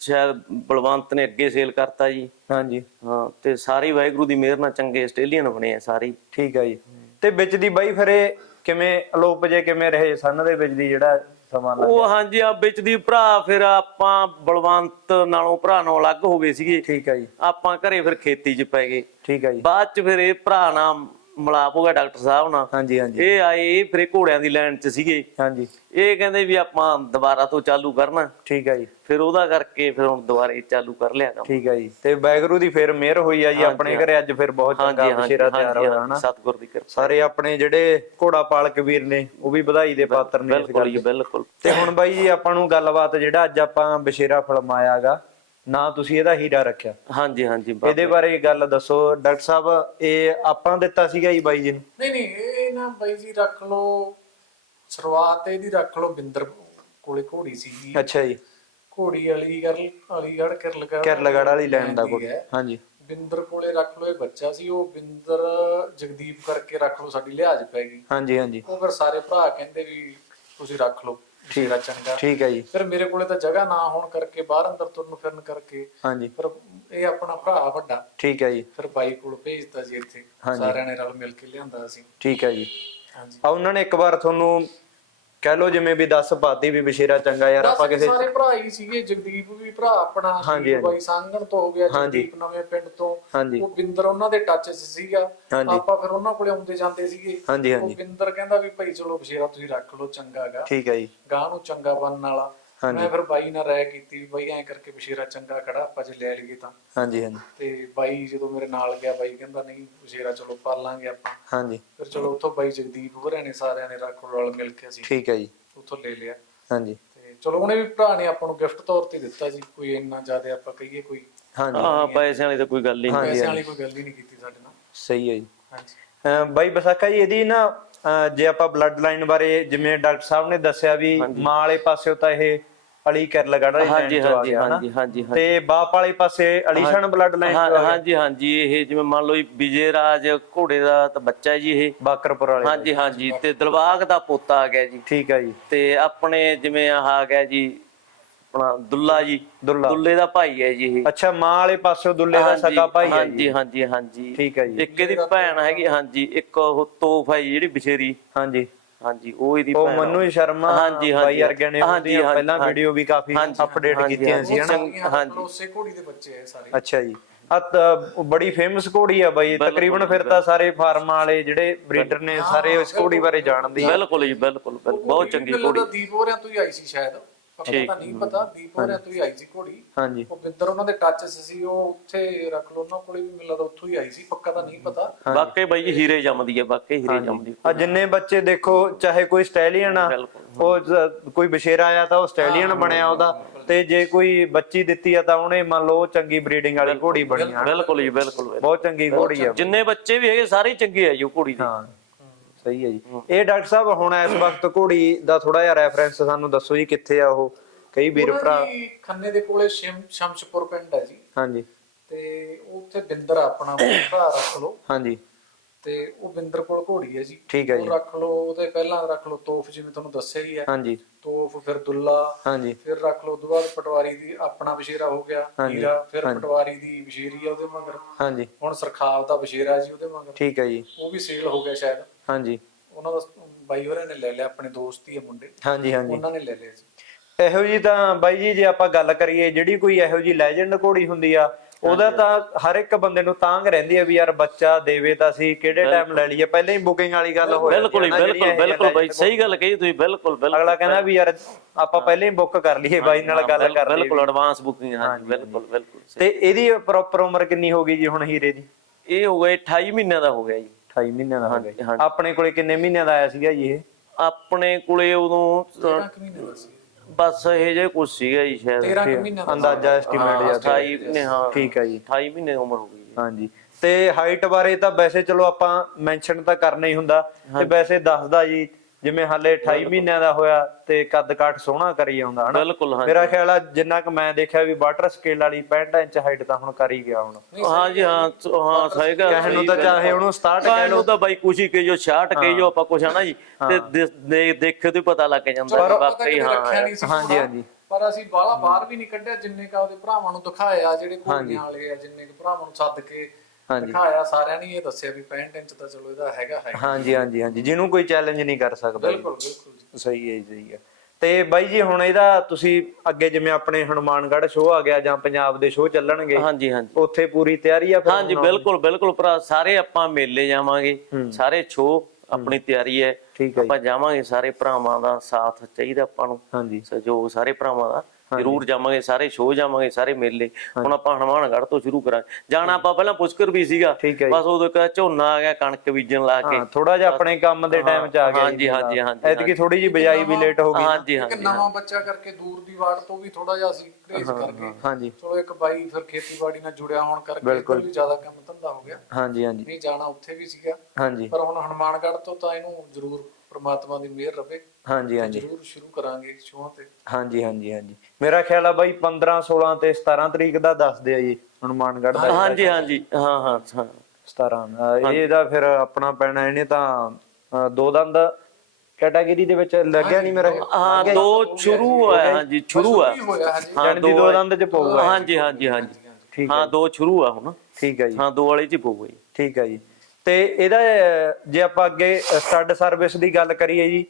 ਸ਼ਾਇਦ ਬਲਵੰਤ ਨੇ ਅੱਗੇ ਸੇਲ ਕਰਤਾ ਜੀ। ਹਾਂਜੀ। ਹਾਂ ਤੇ ਸਾਰੇ ਵਾਹਿਗੁਰੂ ਦੀ ਮਿਹਰ ਨਾਲ ਚੰਗੇ ਆਸਟ੍ਰੇਲੀਅਨ ਬਣੇ ਆ ਸਾਰੇ। ਠੀਕ ਹੈ ਜੀ। ਤੇ ਵਿੱਚ ਦੀ ਬਾਈ ਫਿਰ ਇਹ ਕਿਵੇਂ ਅਲੋਪ ਜੇ ਕਿਵੇਂ ਰਹੇ ਸਨ ਦੇ ਵਿੱਚ ਦੀ ਜਿਹੜਾ ਸਮਾਂ ਲੱਗ ਉਹ ਹਾਂਜੀ ਆ ਵਿੱਚ ਦੀ ਭਰਾ ਫਿਰ ਆਪਾਂ ਬਲਵੰਤ ਨਾਲੋਂ ਭਰਾ ਨਾਲੋਂ ਅਲੱਗ ਹੋ ਗਏ ਸੀਗੇ। ਠੀਕ ਹੈ ਜੀ। ਆਪਾਂ ਘਰੇ ਫਿਰ ਖੇਤੀ 'ਚ ਪੈ ਗਏ। ਠੀਕ ਹੈ ਜੀ। ਬਾਅਦ 'ਚ ਫਿਰ ਇਹ ਭਰਾ ਨਾਲ ਮਲਾਪ ਹੋ ਗਿਆ ਡਾਕਟਰ ਸਾਹਿਬ ਨਾਲ। ਹਾਂਜੀ ਹਾਂਜੀ। ਇਹ ਆਏ ਇਹ ਫਿਰ ਘੋੜਿਆਂ ਦੀ ਲਾਈਨ 'ਚ ਸੀਗੇ। ਹਾਂਜੀ। ਇਹ ਕਹਿੰਦੇ ਵੀ ਆਪਾਂ ਦੁਬਾਰਾ ਤੋਂ ਚਾਲੂ ਕਰਨਾ। ਠੀਕ ਹੈ ਜੀ। ਫਿਰ ਉਹਦਾ ਕਰਕੇ ਫਿਰ ਹੁਣ ਦੁਬਾਰੇ ਚਾਲੂ ਕਰ ਲਿਆ ਕੰਮ। ਠੀਕ ਹੈ ਜੀ। ਤੇ ਵੈਗਰੂ ਦੀ ਫਿਰ ਮਿਹਰ ਹੋਈ ਆ ਜੀ ਆਪਣੇ ਘਰੇ ਅੱਜ ਫਿਰ ਬਹੁਤ ਚੰਗਾ ਬਸ਼ੇਰਾ ਤਿਆਰ ਹੋਇਆ ਹਨਾ। ਸਤਿਗੁਰ ਦੀ ਕਿਰਪਾ। ਸਾਰੇ ਆਪਣੇ ਜਿਹੜੇ ਘੋੜਾ ਪਾਲਕ ਵੀਰ ਨੇ ਉਹ ਵੀ ਵਧਾਈ ਦੇ ਪਾਤਰ ਨੇ ਇਸ ਬਿਲਕੁਲ ਗੱਲ ਤੇ ਹੁਣ ਬਾਈ ਜੀ ਆਪਾਂ ਨੂੰ ਗੱਲਬਾਤ ਜਿਹੜਾ ਅੱਜ ਆਪਾਂ ਬਸ਼ੇਰਾ ਫਲਮਾਇਆਗਾ ਨਾ ਤੁਸੀਂ ਇਹਦਾ ਹੀਰਾ ਰੱਖਿਆ। ਹਾਂਜੀ ਹਾਂਜੀ ਬਾਬਾ। ਇਹਦੇ ਬਾਰੇ ਗੱਲ ਦੱਸੋ ਡਾਕਟਰ ਸਾਹਿਬ ਇਹ ਆਪਾਂ ਦਿੱਤਾ ਸੀਗਾ ਜੀ ਬਾਈ ਜੀ ਨੂੰ? ਨਹੀਂ ਨਹੀਂ ਇਹ ਨਾ ਬਾਈ ਜੀ ਰੱਖ ਲਓ ਸ਼ੁਰੂਆਤ ਇਹਦੀ ਰੱਖ ਲਓ ਬਿੰਦਰ ਕੋਲੇ ਘੋੜੀ ਸੀਗੀ। ਅੱਛਾ ਜੀ। ਘੋੜੀ ਅਲੀਗੜ੍ਹ ਅਲੀਗੜ੍ਹ ਕਿਰਲਗੜ੍ਹ। ਕਿਰਲਗੜ੍ਹ ਵਾਲੀ ਲੈਣ ਦਾ ਹੈ। ਹਾਂਜੀ। ਬਿੰਦਰ ਕੋਲੇ ਰੱਖ ਲਓ ਇਹ ਬੱਚਾ ਸੀ ਉਹ ਬਿੰਦਰ ਜਗਦੀਪ ਕਰਕੇ ਰੱਖ ਲਓ ਸਾਡੀ ਲਿਹਾਜ਼ ਪੈ ਗਈ। ਹਾਂਜੀ ਹਾਂਜੀ। ਉਹ ਫਿਰ ਸਾਰੇ ਭਰਾ ਕਹਿੰਦੇ ਵੀ ਤੁਸੀਂ ਰੱਖ ਲਓ। ਤੇਰਾ ਚੰਗਾ। ਠੀਕ ਹੈ ਜੀ। ਫਿਰ ਮੇਰੇ ਕੋਲੇ ਤਾਂ ਜਗ੍ਹਾ ਨਾ ਹੋਣ ਕਰਕੇ ਬਾਹਰ ਅੰਦਰ ਤੁਰਨ ਫਿਰਨ ਕਰਕੇ ਹਾਂਜੀ। ਫਿਰ ਇਹ ਆਪਣਾ ਭਰਾ ਵੱਡਾ। ਠੀਕ ਹੈ ਜੀ। ਫਿਰ ਬਾਈ ਕੋਲ ਭੇਜਤਾ ਜੀ ਇੱਥੇ। ਸਾਰਿਆਂ ਨੇ ਰਲ ਮਿਲ ਕੇ ਲਿਆਂਦਾ ਅਸੀਂ। ਠੀਕ ਹੈ ਜੀ। ਹਾਂਜੀ। ਆ ਉਹਨਾਂ ਨੇ ਇੱਕ ਵਾਰ ਤੁਹਾਨੂੰ ਕਹਿ ਲਓ ਜਿਵੇਂ ਵੀ ਦੱਸ ਪਾਤੀ ਵੀ ਬਸ਼ੇਰਾ ਚੰਗਾ ਯਾਰ ਆਪਾਂ ਕਿਸੇ ਸਾਰੇ ਭਰਾ ਹੀ ਸੀਗੇ ਜਗਦੀਪ ਵੀ ਭਰਾ ਆਪਣਾ ਹਾਂਜੀ, ਹਾਂਜੀ। ਬਾਈ ਸਾਂਗਣ ਤੋਂ ਹੋ ਗਿਆ ਹਾਂਜੀ। ਜਗਦੀਪ ਨਵੇਂ ਪਿੰਡ ਤੋਂ ਹਾਂਜੀ ਉਹ ਬਿੰਦਰ ਉਹਨਾਂ ਦੇ ਟੱਚ 'ਚ ਸੀਗਾ ਹਾਂਜੀ। ਆਪਾਂ ਫਿਰ ਉਹਨਾਂ ਕੋਲੇ ਆਉਂਦੇ ਜਾਂਦੇ ਸੀਗੇ ਹਾਂਜੀ ਉਹ ਬਿੰਦਰ ਕਹਿੰਦਾ ਵੀ ਭਾਈ ਚਲੋ ਬਸ਼ੇਰਾ ਤੁਸੀਂ ਰੱਖ ਲਓ ਚੰਗਾਗਾ ਠੀਕ ਹੈ ਜੀ ਗਾਂ ਨੂੰ ਚੰਗਾ ਬਣਨ ਵਾਲਾ। ਮੈਂ ਫਿਰ ਬਾਈ ਨਾਲ ਰਾਏ ਕੀਤੀ ਵੀ ਬਾਈ ਐਂ ਕਰਕੇ ਬਸ਼ੇਰਾ ਚੰਗਾ ਖੜਾ ਆਪਾਂ ਜੇ ਲੈ ਲਈਏ ਤਾਂ। ਹਾਂਜੀ ਹਾਂਜੀ। ਤੇ ਬਾਈ ਜਦੋਂ ਮੇਰੇ ਨਾਲ ਗਿਆ ਬਾਈ ਕਹਿੰਦਾ ਨਹੀਂ ਬਸ਼ੇਰਾ ਚਲੋ ਪਾਲਾਂਗੇ ਆਪਾਂ। ਹਾਂਜੀ। ਫਿਰ ਚਲੋ ਉੱਥੋਂ ਬਾਈ ਜਗਦੀਪ ਹੋਰਾਂ ਨੇ ਸਾਰਿਆਂ ਨੇ ਰੱਖ ਰਲ ਮਿਲ ਕੇ ਅਸੀਂ ਠੀਕ ਹੈ ਜੀ। ਉੱਥੋਂ ਲੈ ਲਿਆ। ਹਾਂਜੀ। ਤੇ ਚਲੋ ਉਹਨੇ ਵੀ ਭਰਾ ਨੇ ਆਪਾਂ ਨੂੰ ਗਿਫਟ ਤੌਰ ਤੇ ਦਿੱਤਾ ਜੀ ਕੋਈ ਇੰਨਾ ਜ਼ਿਆਦਾ ਆਪਾਂ ਕਹੀਏ ਕੋਈ ਹਾਂਜੀ। ਹਾਂ ਪੈਸਿਆਂ ਵਾਲੀ ਤਾਂ ਕੋਈ ਗੱਲ ਹੀ ਨਹੀਂ। ਪੈਸੇ ਵਾਲੀ ਕੋਈ ਗੱਲ ਹੀ ਨਹੀਂ ਕੀਤੀ ਸਾਡੇ ਨਾਲ। ਸਹੀ ਹੈ ਜੀ। ਹਾਂਜੀ। ਬਾਈ ਬਸਾਕਾ ਜੀ ਇਹਦੀ ਨਾ ਜੇ ਆਪਾਂ ਬਲੱਡ ਲਾਈਨ ਬਾਰੇ ਜਿਵੇਂ ਡਾਕਟਰ ਸਾਹਿਬ ਨੇ ਦੱਸਿਆ ਵੀ ਮਾਂ ਵਾਲੇ ਪਾਸਿਓਂ ਤਾਂ ਇਹ ਅਲੀ ਲਾਈਨ ਚ ਆ ਹਾਂਜੀ ਹਾਂਜੀ ਹਾਂਜੀ ਹਾਂਜੀ ਤੇ ਬਾਪ ਵਾਲੇ ਪਾਸੇ ਅਲੀਸ਼ਾਨ ਬਲੱਡ ਲਾਈਨ ਹਾਂਜੀ ਹਾਂਜੀ ਇਹ ਜਿਵੇਂ ਮੰਨ ਲਓ ਵਿਜੇ ਰਾਜ ਘੋੜੇ ਦਾ ਤਾਂ ਬੱਚਾ ਹੈ ਜੀ ਇਹ। ਬਾਕਰਪੁਰ ਵਾਲੇ ਹਾਂਜੀ ਹਾਂਜੀ ਤੇ ਦਿਲਬਾਗ ਦਾ ਪੋਤਾ ਆ ਗਿਆ ਜੀ। ਠੀਕ ਹੈ ਜੀ। ਤੇ ਆਪਣੇ ਜਿਵੇਂ ਆਹ ਆ ਗਿਆ ਜੀ ਆਪਣਾ ਦੁੱਲਾ ਜੀ। ਦੁੱਲਾ। ਦਾ ਭਾਈ ਹੈ ਜੀ ਇਹ। ਅੱਛਾ ਮਾਂ ਵਾਲੇ ਪਾਸਿਓਂ ਦੁੱਲੇ ਦਾ ਸਕਾ ਭਾਈ ਹੈ ਹਾਂਜੀ ਹਾਂਜੀ ਹਾਂਜੀ। ਠੀਕ ਹੈ ਜੀ। ਇੱਕ ਇਹਦੀ ਭੈਣ ਹੈਗੀ ਹਾਂਜੀ ਇੱਕ ਉਹ ਤੋਫ ਹੈ ਜਿਹੜੀ ਬਛੇਰੀ ਹਾਂਜੀ। ਹਾਂਜੀ ਉਹ ਇਹਦੀ ਉਹ ਭੈਣ ਮਨੂ ਸ਼ਰਮਾ ਹਾਂਜੀ, ਹਾਂਜੀ। ਬਾਈ ਵਰਗੇ ਨੇ ਹਾਂਜੀ, ਉਹਦੀਆਂ ਹਾਂਜੀ, ਪਹਿਲਾਂ ਹਾਂਜੀ। ਵੀਡੀਓ ਵੀ ਕਾਫੀ ਹਾਂਜੀ, ਅਪਡੇਟ ਹਾਂਜੀ, ਕੀਤੀਆਂ। ਸੀ ਹਨਾ ਹਾਂਜੀ ਹਾਂਜੀ। ਉਸੇ ਘੋੜੀ ਦੇ ਬੱਚੇ ਆ ਸਾਰੇ ਅੱਛਾ ਜੀ ਆ ਤਾਂ ਬੜੀ ਫੇਮਸ ਘੋੜੀ ਆ ਬਾਈ ਤਕਰੀਬਨ ਫਿਰ ਤਾਂ ਸਾਰੇ ਫਾਰਮਾਂ ਵਾਲੇ ਜਿਹੜੇ ਬਰੀਡਰ ਨੇ ਸਾਰੇ ਇਸ ਘੋੜੀ ਬਾਰੇ ਜਾਣਦੇ ਆ ਬਿਲਕੁਲ ਜੀ ਬਿਲਕੁਲ ਬਿਲਕੁਲ। ਬਹੁਤ ਚੰਗੀ ਘੋੜੀ ਦੀਪ ਹੋਰਿਆਂ ਤੋਂ ਹੀ ਆਈ ਸੀ ਸ਼ਾਇਦ ਪੱਕਾ ਠੀਕ। ਤਾਂ ਨਹੀਂ ਪਤਾ ਦੀਪ ਹੋਰਿਆਂ ਤੋਂ ਹੀ ਆਈ ਸੀ ਘੋੜੀ। ਹਾਂਜੀ। ਉਹ ਬਿੰਦਰ ਉਹਨਾਂ ਦੇ ਟੱਚ 'ਚ ਸੀ ਉਹ ਉੱਥੇ ਰੱਖ ਲਓ ਉਹਨਾਂ ਕੋਲੇ ਵੀ ਮੈਨੂੰ ਲੱਗਦਾ ਉੱਥੋਂ ਹੀ ਆਈ ਸੀ ਪੱਕਾ ਤਾਂ ਨਹੀਂ ਪਤਾ। ਵਾਕਈ ਬਾਈ ਜੀ ਹੀਰੇ ਜੰਮਦੀ ਹੈ ਵਾਕਈ ਹੀਰੇ ਜੰਮਦੀ ਆ। ਜਿੰਨੇ ਬੱਚੇ ਦੇਖੋ ਚਾਹੇ ਕੋਈ ਸਟੈਲੀਅਨ ਆ। ਉਹ ਕੋਈ ਬਸ਼ੇਰਾ ਆਇਆ ਤਾਂ ਉਹ ਸਟੈਲੀਅਨ ਬਣਿਆ ਉਹਦਾ ਤੇ ਜੇ ਕੋਈ ਬੱਚੀ ਦਿੱਤੀ ਆ ਤਾਂ ਉਹਨੇ ਮੰਨ ਲਓ ਚੰਗੀ ਬਰੀਡਿੰਗ ਵਾਲੀ ਘੋੜੀ ਬਣੀ ਆ। ਬਿਲਕੁਲ ਜੀ ਬਿਲਕੁਲ। ਬਹੁਤ ਚੰਗੀ ਘੋੜੀ ਆ। ਜਿੰਨੇ ਬੱਚੇ ਵੀ ਹੈਗੇ ਸਾਰੇ ਚੰਗੇ ਆ ਜੀ ਉਹ ਕੁੜੀ ਦੇ। ਹਾਂ। ਸਹੀ ਹੈ ਜੀ। ਇਹ ਡਾਕਟਰ ਸਾਹਿਬ ਹੁਣ ਇਸ ਵਕਤ ਘੋੜੀ ਦਾ ਥੋੜਾ ਜਿਹਾ ਰੈਫਰੈਂਸ ਸਾਨੂੰ ਦੱਸੋ ਜੀ ਕਿੱਥੇ ਆ ਉਹ? ਕਈ ਵੀਰ ਭਰਾ ਖੰਨੇ ਦੇ ਕੋਲੇ ਸ਼ਿਮ ਸ਼ਮਸ਼ਪੁਰ ਪਿੰਡ ਹੈ ਜੀ। ਹਾਂਜੀ। ਤੇ ਉੱਥੇ ਬਿੰਦਰ ਆਪਣਾ ਭਰਾ ਰੱਖ ਲਓ। ਹਾਂਜੀ। ਤੇ ਉਹ ਬਿੰਦਰ ਕੋਲ ਘੋੜੀ ਹੈ ਜੀ। ਠੀਕ ਹੈ ਉਹ ਜੀ। ਰੱਖ ਲਓ ਉਹਦੇ ਪਹਿਲਾਂ ਰੱਖ ਲਓ ਤੋਫ ਜਿਵੇਂ ਤੁਹਾਨੂੰ ਦੱਸਿਆ ਹੀ ਹੈ। ਹਾਂਜੀ। ਤੋਫ ਫਿਰ ਦੁੱਲਾ ਹਾਂਜੀ। ਫਿਰ ਰੱਖ ਲਓ ਉਦੋਂ ਬਾਅਦ ਪਟਵਾਰੀ ਦੀ ਆਪਣਾ ਬਸ਼ੇਰਾ ਹੋ ਗਿਆ ਹਾਂਜੀ, ਹੀਰਾ ਫਿਰ। ਪਟਵਾਰੀ ਦੀ ਬਸ਼ੇਰੀ ਆ ਉਹਦੇ ਮਗਰ। ਹਾਂਜੀ। ਹੁਣ ਸਰਖਾਵ ਦਾ ਬਸ਼ੇਰਾ ਜੀ ਉਹਦੇ ਮਗਰ। ਠੀਕ ਹੈ ਜੀ। ਉਹ ਵੀ ਸੇਲ ਹੋ ਗਿਆ ਸ਼ਾਇਦ। ਹਾਂਜੀ। ਉਹਨਾਂ ਦਾ ਬਾਈ ਹੋਰਾਂ ਨੇ ਲੈ ਲਿਆ ਆਪਣੇ ਦੋਸਤ ਹੀ ਆ ਮੁੰਡੇ। ਹਾਂਜੀ ਹਾਂਜੀ। ਉਹਨਾਂ ਨੇ ਲੈ ਲਿਆ ਜੀ। ਇਹੋ ਜੀ ਤਾਂ ਬਾਈ ਜੀ ਜੇ ਆਪਾਂ ਗੱਲ ਕਰੀਏ ਜਿਹੜੀ ਕੋਈ ਇਹੋ ਜੀ ਲੈਜੈਂਡ ਘੋੜੀ ਹੁੰਦੀ ਆ ਉਹਦਾ ਤਾਂ ਹਰ ਇੱਕ ਬੰਦੇ ਨੂੰ ਤਾਂਗ ਰਹਿੰਦੀ ਆ ਵੀ ਯਾਰ ਬੱਚਾ ਦੇਵੇ ਤਾਂ ਅਸੀਂ ਕਿਹੜੇ ਟਾਈਮ ਲੈ ਲਈਏ। ਪਹਿਲਾਂ ਹੀ ਬੁਕਿੰਗ ਵਾਲੀ ਗੱਲ ਹੋ ਬਿਲਕੁਲ ਬਿਲਕੁਲ ਬਿਲਕੁਲ ਬਾਈ ਸਹੀ ਗੱਲ ਕਹੀ ਤੁਸੀਂ ਬਿਲਕੁਲ ਬਿਲਕੁਲ। ਅਗਲਾ ਕਹਿੰਦਾ ਵੀ ਯਾਰ ਆਪਾਂ ਪਹਿਲਾਂ ਹੀ ਬੁੱਕ ਕਰ ਲਈਏ ਬਾਈ ਨਾਲ ਗੱਲ ਕਰ ਲਈਏ ਬਿਲਕੁਲ ਐਡਵਾਂਸ ਬੁਕਿੰਗ ਹਾਂ ਬਿਲਕੁਲ ਬਿਲਕੁਲ ਤੇ ਇਹਦੀ ਪ੍ਰੋਪਰ ਉਮਰ ਕਿੰਨੀ ਹੋ ਗਈ ਜੀ ਹੁਣ ਹੀਰੇ ਦੀ? ਇਹ ਹੋ ਗਿਆ 28 ਮਹੀਨਿਆਂ ਦਾ ਹੋ ਗਿਆ ਜੀ। 28 ਮਹੀਨਿਆਂ ਦਾ ਹੋ ਗਿਆ ਜੀ। ਹਾਂਜੀ। ਆਪਣੇ ਕੋਲੇ ਕਿੰਨੇ ਮਹੀਨਿਆਂ ਦਾ ਆਇਆ ਸੀਗਾ ਜੀ ਇਹ? ਆਪਣੇ ਕੋਲੇ ਉਦੋਂ ਮਹੀਨੇ ਬਸ ਇਹ ਜੇ ਕੁਝ ਸੀਗਾ ਜੀ ਸ਼ਾਇਦ। 13 ਕੁ ਮਹੀਨੇ ਦਾ। ਅੰਦਾਜ਼ਾ ਐਸਟੀਮੇਟ ਜਾਂ 28 ਨੇ ਹਾਂ। ਠੀਕ ਹੈ ਜੀ। 28 ਮਹੀਨੇ ਦੀ ਉਮਰ ਹੋ ਗਈ ਜੀ। ਹਾਂਜੀ। ਤੇ ਹਾਈਟ ਬਾਰੇ ਤਾਂ ਵੈਸੇ ਚਲੋ ਆਪਾਂ ਮੈਂਸ਼ਨ ਤਾਂ ਕਰਨਾ ਹੀ ਹੁੰਦਾ। ਤੇ ਵੈਸੇ ਦੱਸਦਾ ਜੀ ਜਿਵੇਂ ਹਾਲੇ 28 ਮਹੀਨਿਆਂ ਦਾ ਹੋਇਆ ਤੇ ਕੱਦ ਕਾਠ ਸੋਹਣਾ ਕਰੀ ਆਉਂਦਾ ਹਨਾ? ਬਿਲਕੁਲ ਹਾਂ ਮੇਰਾ ਖਿਆਲ ਆ ਜਿੰਨਾ ਕਿ ਮੈਂ ਦੇਖਿਆ ਵੀ ਵਾਟਰ ਸਕੇਲ ਵਾਲੀ 65 ਇੰਚ ਹਾਈਟ ਤਾਂ ਹੁਣ ਕਰ ਹੀ ਗਿਆ ਹੁਣ। ਹਾਂ ਜੀ ਹਾਂ ਹਾਂ ਸਹੀ ਗੱਲ ਕਹਿਣ ਨੂੰ ਤਾਂ ਚਾਹੇ ਉਹਨੂੰ 67 ਕਹਿ ਕਹਿਣ ਨੂੰ ਤਾਂ ਬਾਈ ਕੁਛ ਹੀ ਕਹੀ ਜੋ 66 ਕਹੀ ਜੋ ਆਪਾਂ ਕੁਛ ਆ ਨਾ ਜੀ? ਤੇ ਦੇਖੇ ਤੋਂ ਹੀ ਪਤਾ ਲੱਗ ਜਾਂਦਾ ਵਾਕਈ ਹਾਂ ਸੀ ਹਾਂਜੀ, ਘੋੜਾ। ਹਾਂਜੀ। ਪਰ ਅਸੀਂ ਬਾਹਲਾ ਬਾਹਰ ਵੀ ਨਹੀਂ ਕੱਢਿਆ ਜਿੰਨੇ ਕਾ ਉਹਦੇ ਭਰਾਵਾਂ ਨੂੰ ਦਿਖਾਇਆ ਜਿਹੜੇ ਘੋੜੀਆਂ ਵਾਲੇ ਆ ਜਿੰਨੇ ਕੁ ਭਰਾਵਾਂ ਨੂੰ ਸੱਦ ਕੇ ਹਾਂਜੀ। ਦਿਖਾਇਆ ਸਾਰਿਆਂ ਨੇ ਇਹ ਦੱਸਿਆ ਵੀ 65 ਇੰਚ ਤਾਂ ਚਲੋ ਇਹਦਾ ਹੈਗਾ ਹੈ ਹਾਂਜੀ ਹਾਂਜੀ ਹਾਂਜੀ। ਜਿਹਨੂੰ ਕੋਈ ਚੈਲੰਜ ਨਹੀਂ ਕਰ ਸਕਦਾ। ਬਿਲਕੁਲ ਬਿਲਕੁਲ ਸਹੀ ਹੈ ਜੀ, ਸਹੀ ਹੈ। ਤੇ ਬਾਈ ਜੀ ਹੁਣ ਇਹਦਾ ਤੁਸੀਂ ਅੱਗੇ ਜਿਵੇਂ ਆਪਣੇ ਹਨੂਮਾਨਗੜ੍ਹ ਸ਼ੋਅ ਆ ਗਿਆ ਜਾਂ ਪੰਜਾਬ ਦੇ ਸ਼ੋਅ ਚੱਲਣਗੇ ਹਾਂਜੀ ਹਾਂਜੀ। ਉੱਥੇ ਪੂਰੀ ਤਿਆਰੀ ਆ ਫਿਰ ਹਾਂਜੀ ਬਿਲਕੁਲ ਬਿਲਕੁਲ ਭਰਾ। ਸਾਰੇ ਆਪਾਂ ਮੇਲੇ ਜਾਵਾਂਗੇ ਸਾਰੇ ਛੋ ਆਪਣੀ ਤਿਆਰੀ ਹੈ। ਠੀਕ ਹੈ ਜੀ। ਆਪਾਂ ਜਾਵਾਂਗੇ ਸਾਰੇ ਭਰਾਵਾਂ ਦਾ ਸਾਥ ਚਾਹੀਦਾ ਆਪਾਂ ਨੂੰ। ਹਾਂਜੀ। ਸਹਿਯੋਗ ਸਾਰੇ ਭਰਾਵਾਂ ਦਾ। ਜ਼ਰੂਰ ਜਾਵਾਂਗੇ ਸਾਰੇ ਸ਼ੋਅ ਜਾਵਾਂਗੇ ਸਾਰੇ ਮੇਲੇ। ਹੁਣ ਆਪਾਂ ਹਨੂਮਾਨਗੜ੍ਹ ਤੋਂ ਸ਼ੁਰੂ ਕਰਾਂਗੇ। ਜਾਣਾ ਆਪਾਂ ਪਹਿਲਾਂ ਪੁਸ਼ਕਰ ਵੀ ਸੀਗਾ। ਬਸ ਉਦੋਂ ਇੱਕ ਝੋਨਾ ਆ ਗਿਆ ਕਣਕ ਬੀਜਣ ਲਾ ਕੇ। ਥੋੜਾ ਜਿਹਾ ਆਪਣੇ ਕੰਮ ਦੇ ਟਾਈਮ 'ਚ ਆ ਗਿਆ ਹਾਂਜੀ, ਹਾਂਜੀ, ਹਾਂਜੀ, ਐਤਕੀ ਥੋੜੀ ਜੀ ਬਜਾਈ ਵੀ ਲੇਟ ਹੋ ਗਈ ਹਾਂਜੀ ਇੱਕ ਹਾਂਜੀ। ਨਵਾਂ ਬੱਚਾ ਕਰਕੇ ਦੂਰ ਦੀ ਵਾਟ ਤੋਂ ਵੀ ਥੋੜਾ ਜਿਹਾ ਅਸੀਂ ਘਰੇਜ ਕਰਕੇ ਹਾਂਜੀ। ਚਲੋ ਇੱਕ ਬਾਈ ਫਿਰ ਖੇਤੀਬਾੜੀ ਨਾਲ ਜੁੜਿਆ ਹੋਣ ਕਰਕੇ ਵੀ ਜ਼ਿਆਦਾ ਕੰਮ ਧੰਦਾ ਹੋ ਗਿਆ। ਹਾਂਜੀ ਹਾਂਜੀ। ਨਹੀਂ ਜਾਣਾ ਉੱਥੇ ਵੀ ਸੀਗਾ। ਹਾਂਜੀ। ਪਰ ਹੁਣ ਹਨੂਮਾਨਗੜ੍ਹ ਤੋਂ ਤਾਂ ਇਹਨੂੰ ਜ਼ਰੂਰ ਪ੍ਰਮਾਤਮਾ ਦੀ ਮਿਹਰ ਰਵੇ। ਹਾਂਜੀ ਹਾਂਜੀ। ਜ਼ਰੂਰ ਸ਼ੁਰੂ ਕਰਾਂਗੇ ਸ਼ੋਆਂ ਤੇ। ਹਾਂਜੀ ਹਾਂਜੀ ਹਾਂਜੀ। ਮੇਰਾ ਖਿਆਲ ਆ ਬਾਈ 15 16 ਤੇ 17 ਤਰੀਕ ਦਾ ਦੱਸਦੇ ਆ ਜੀ ਹਨੂਮਾਨਗੜ੍ਹ ਦਾ। ਹਾਂਜੀ ਹਾਂਜੀ। ਹਾਂ ਹਾਂ ਹਾਂ। 17 ਅਹ ਇਹਦਾ ਫਿਰ ਆਪਣਾ ਪੈਣਾ ਇਹਨੇ ਤਾਂ ਦੋ ਦੰਦ ਕੈਟਾਗਰੀ ਦੇ ਵਿੱਚ ਲੱਗਿਆ ਨਹੀਂ ਮੇਰਾ ਹਾਂ ਦੋ ਸ਼ੁਰੂ ਹੋਇਆ ਹਾਂਜੀ ਸ਼ੁਰੂ ਆ ਹਾਂ ਦੀ ਦੰਦ 'ਚ ਪਊਗਾ। ਹਾਂਜੀ ਹਾਂਜੀ ਹਾਂਜੀ। ਠੀਕ ਹਾਂ ਦੋ ਸ਼ੁਰੂ ਆ ਹੁਣ। ਠੀਕ ਹੈ ਜੀ। ਹਾਂ ਦੋ ਵਾਲੇ ਚ ਪਊਗਾ ਜੀ। ਠੀਕ ਹੈ ਜੀ। ਤੇ ਇਹਦਾ ਜੇ ਆਪਾਂ ਅੱਗੇ ਸਟੱਡ ਸਰਵਿਸ ਦੀ ਗੱਲ ਕਰੀਏ ਜੀ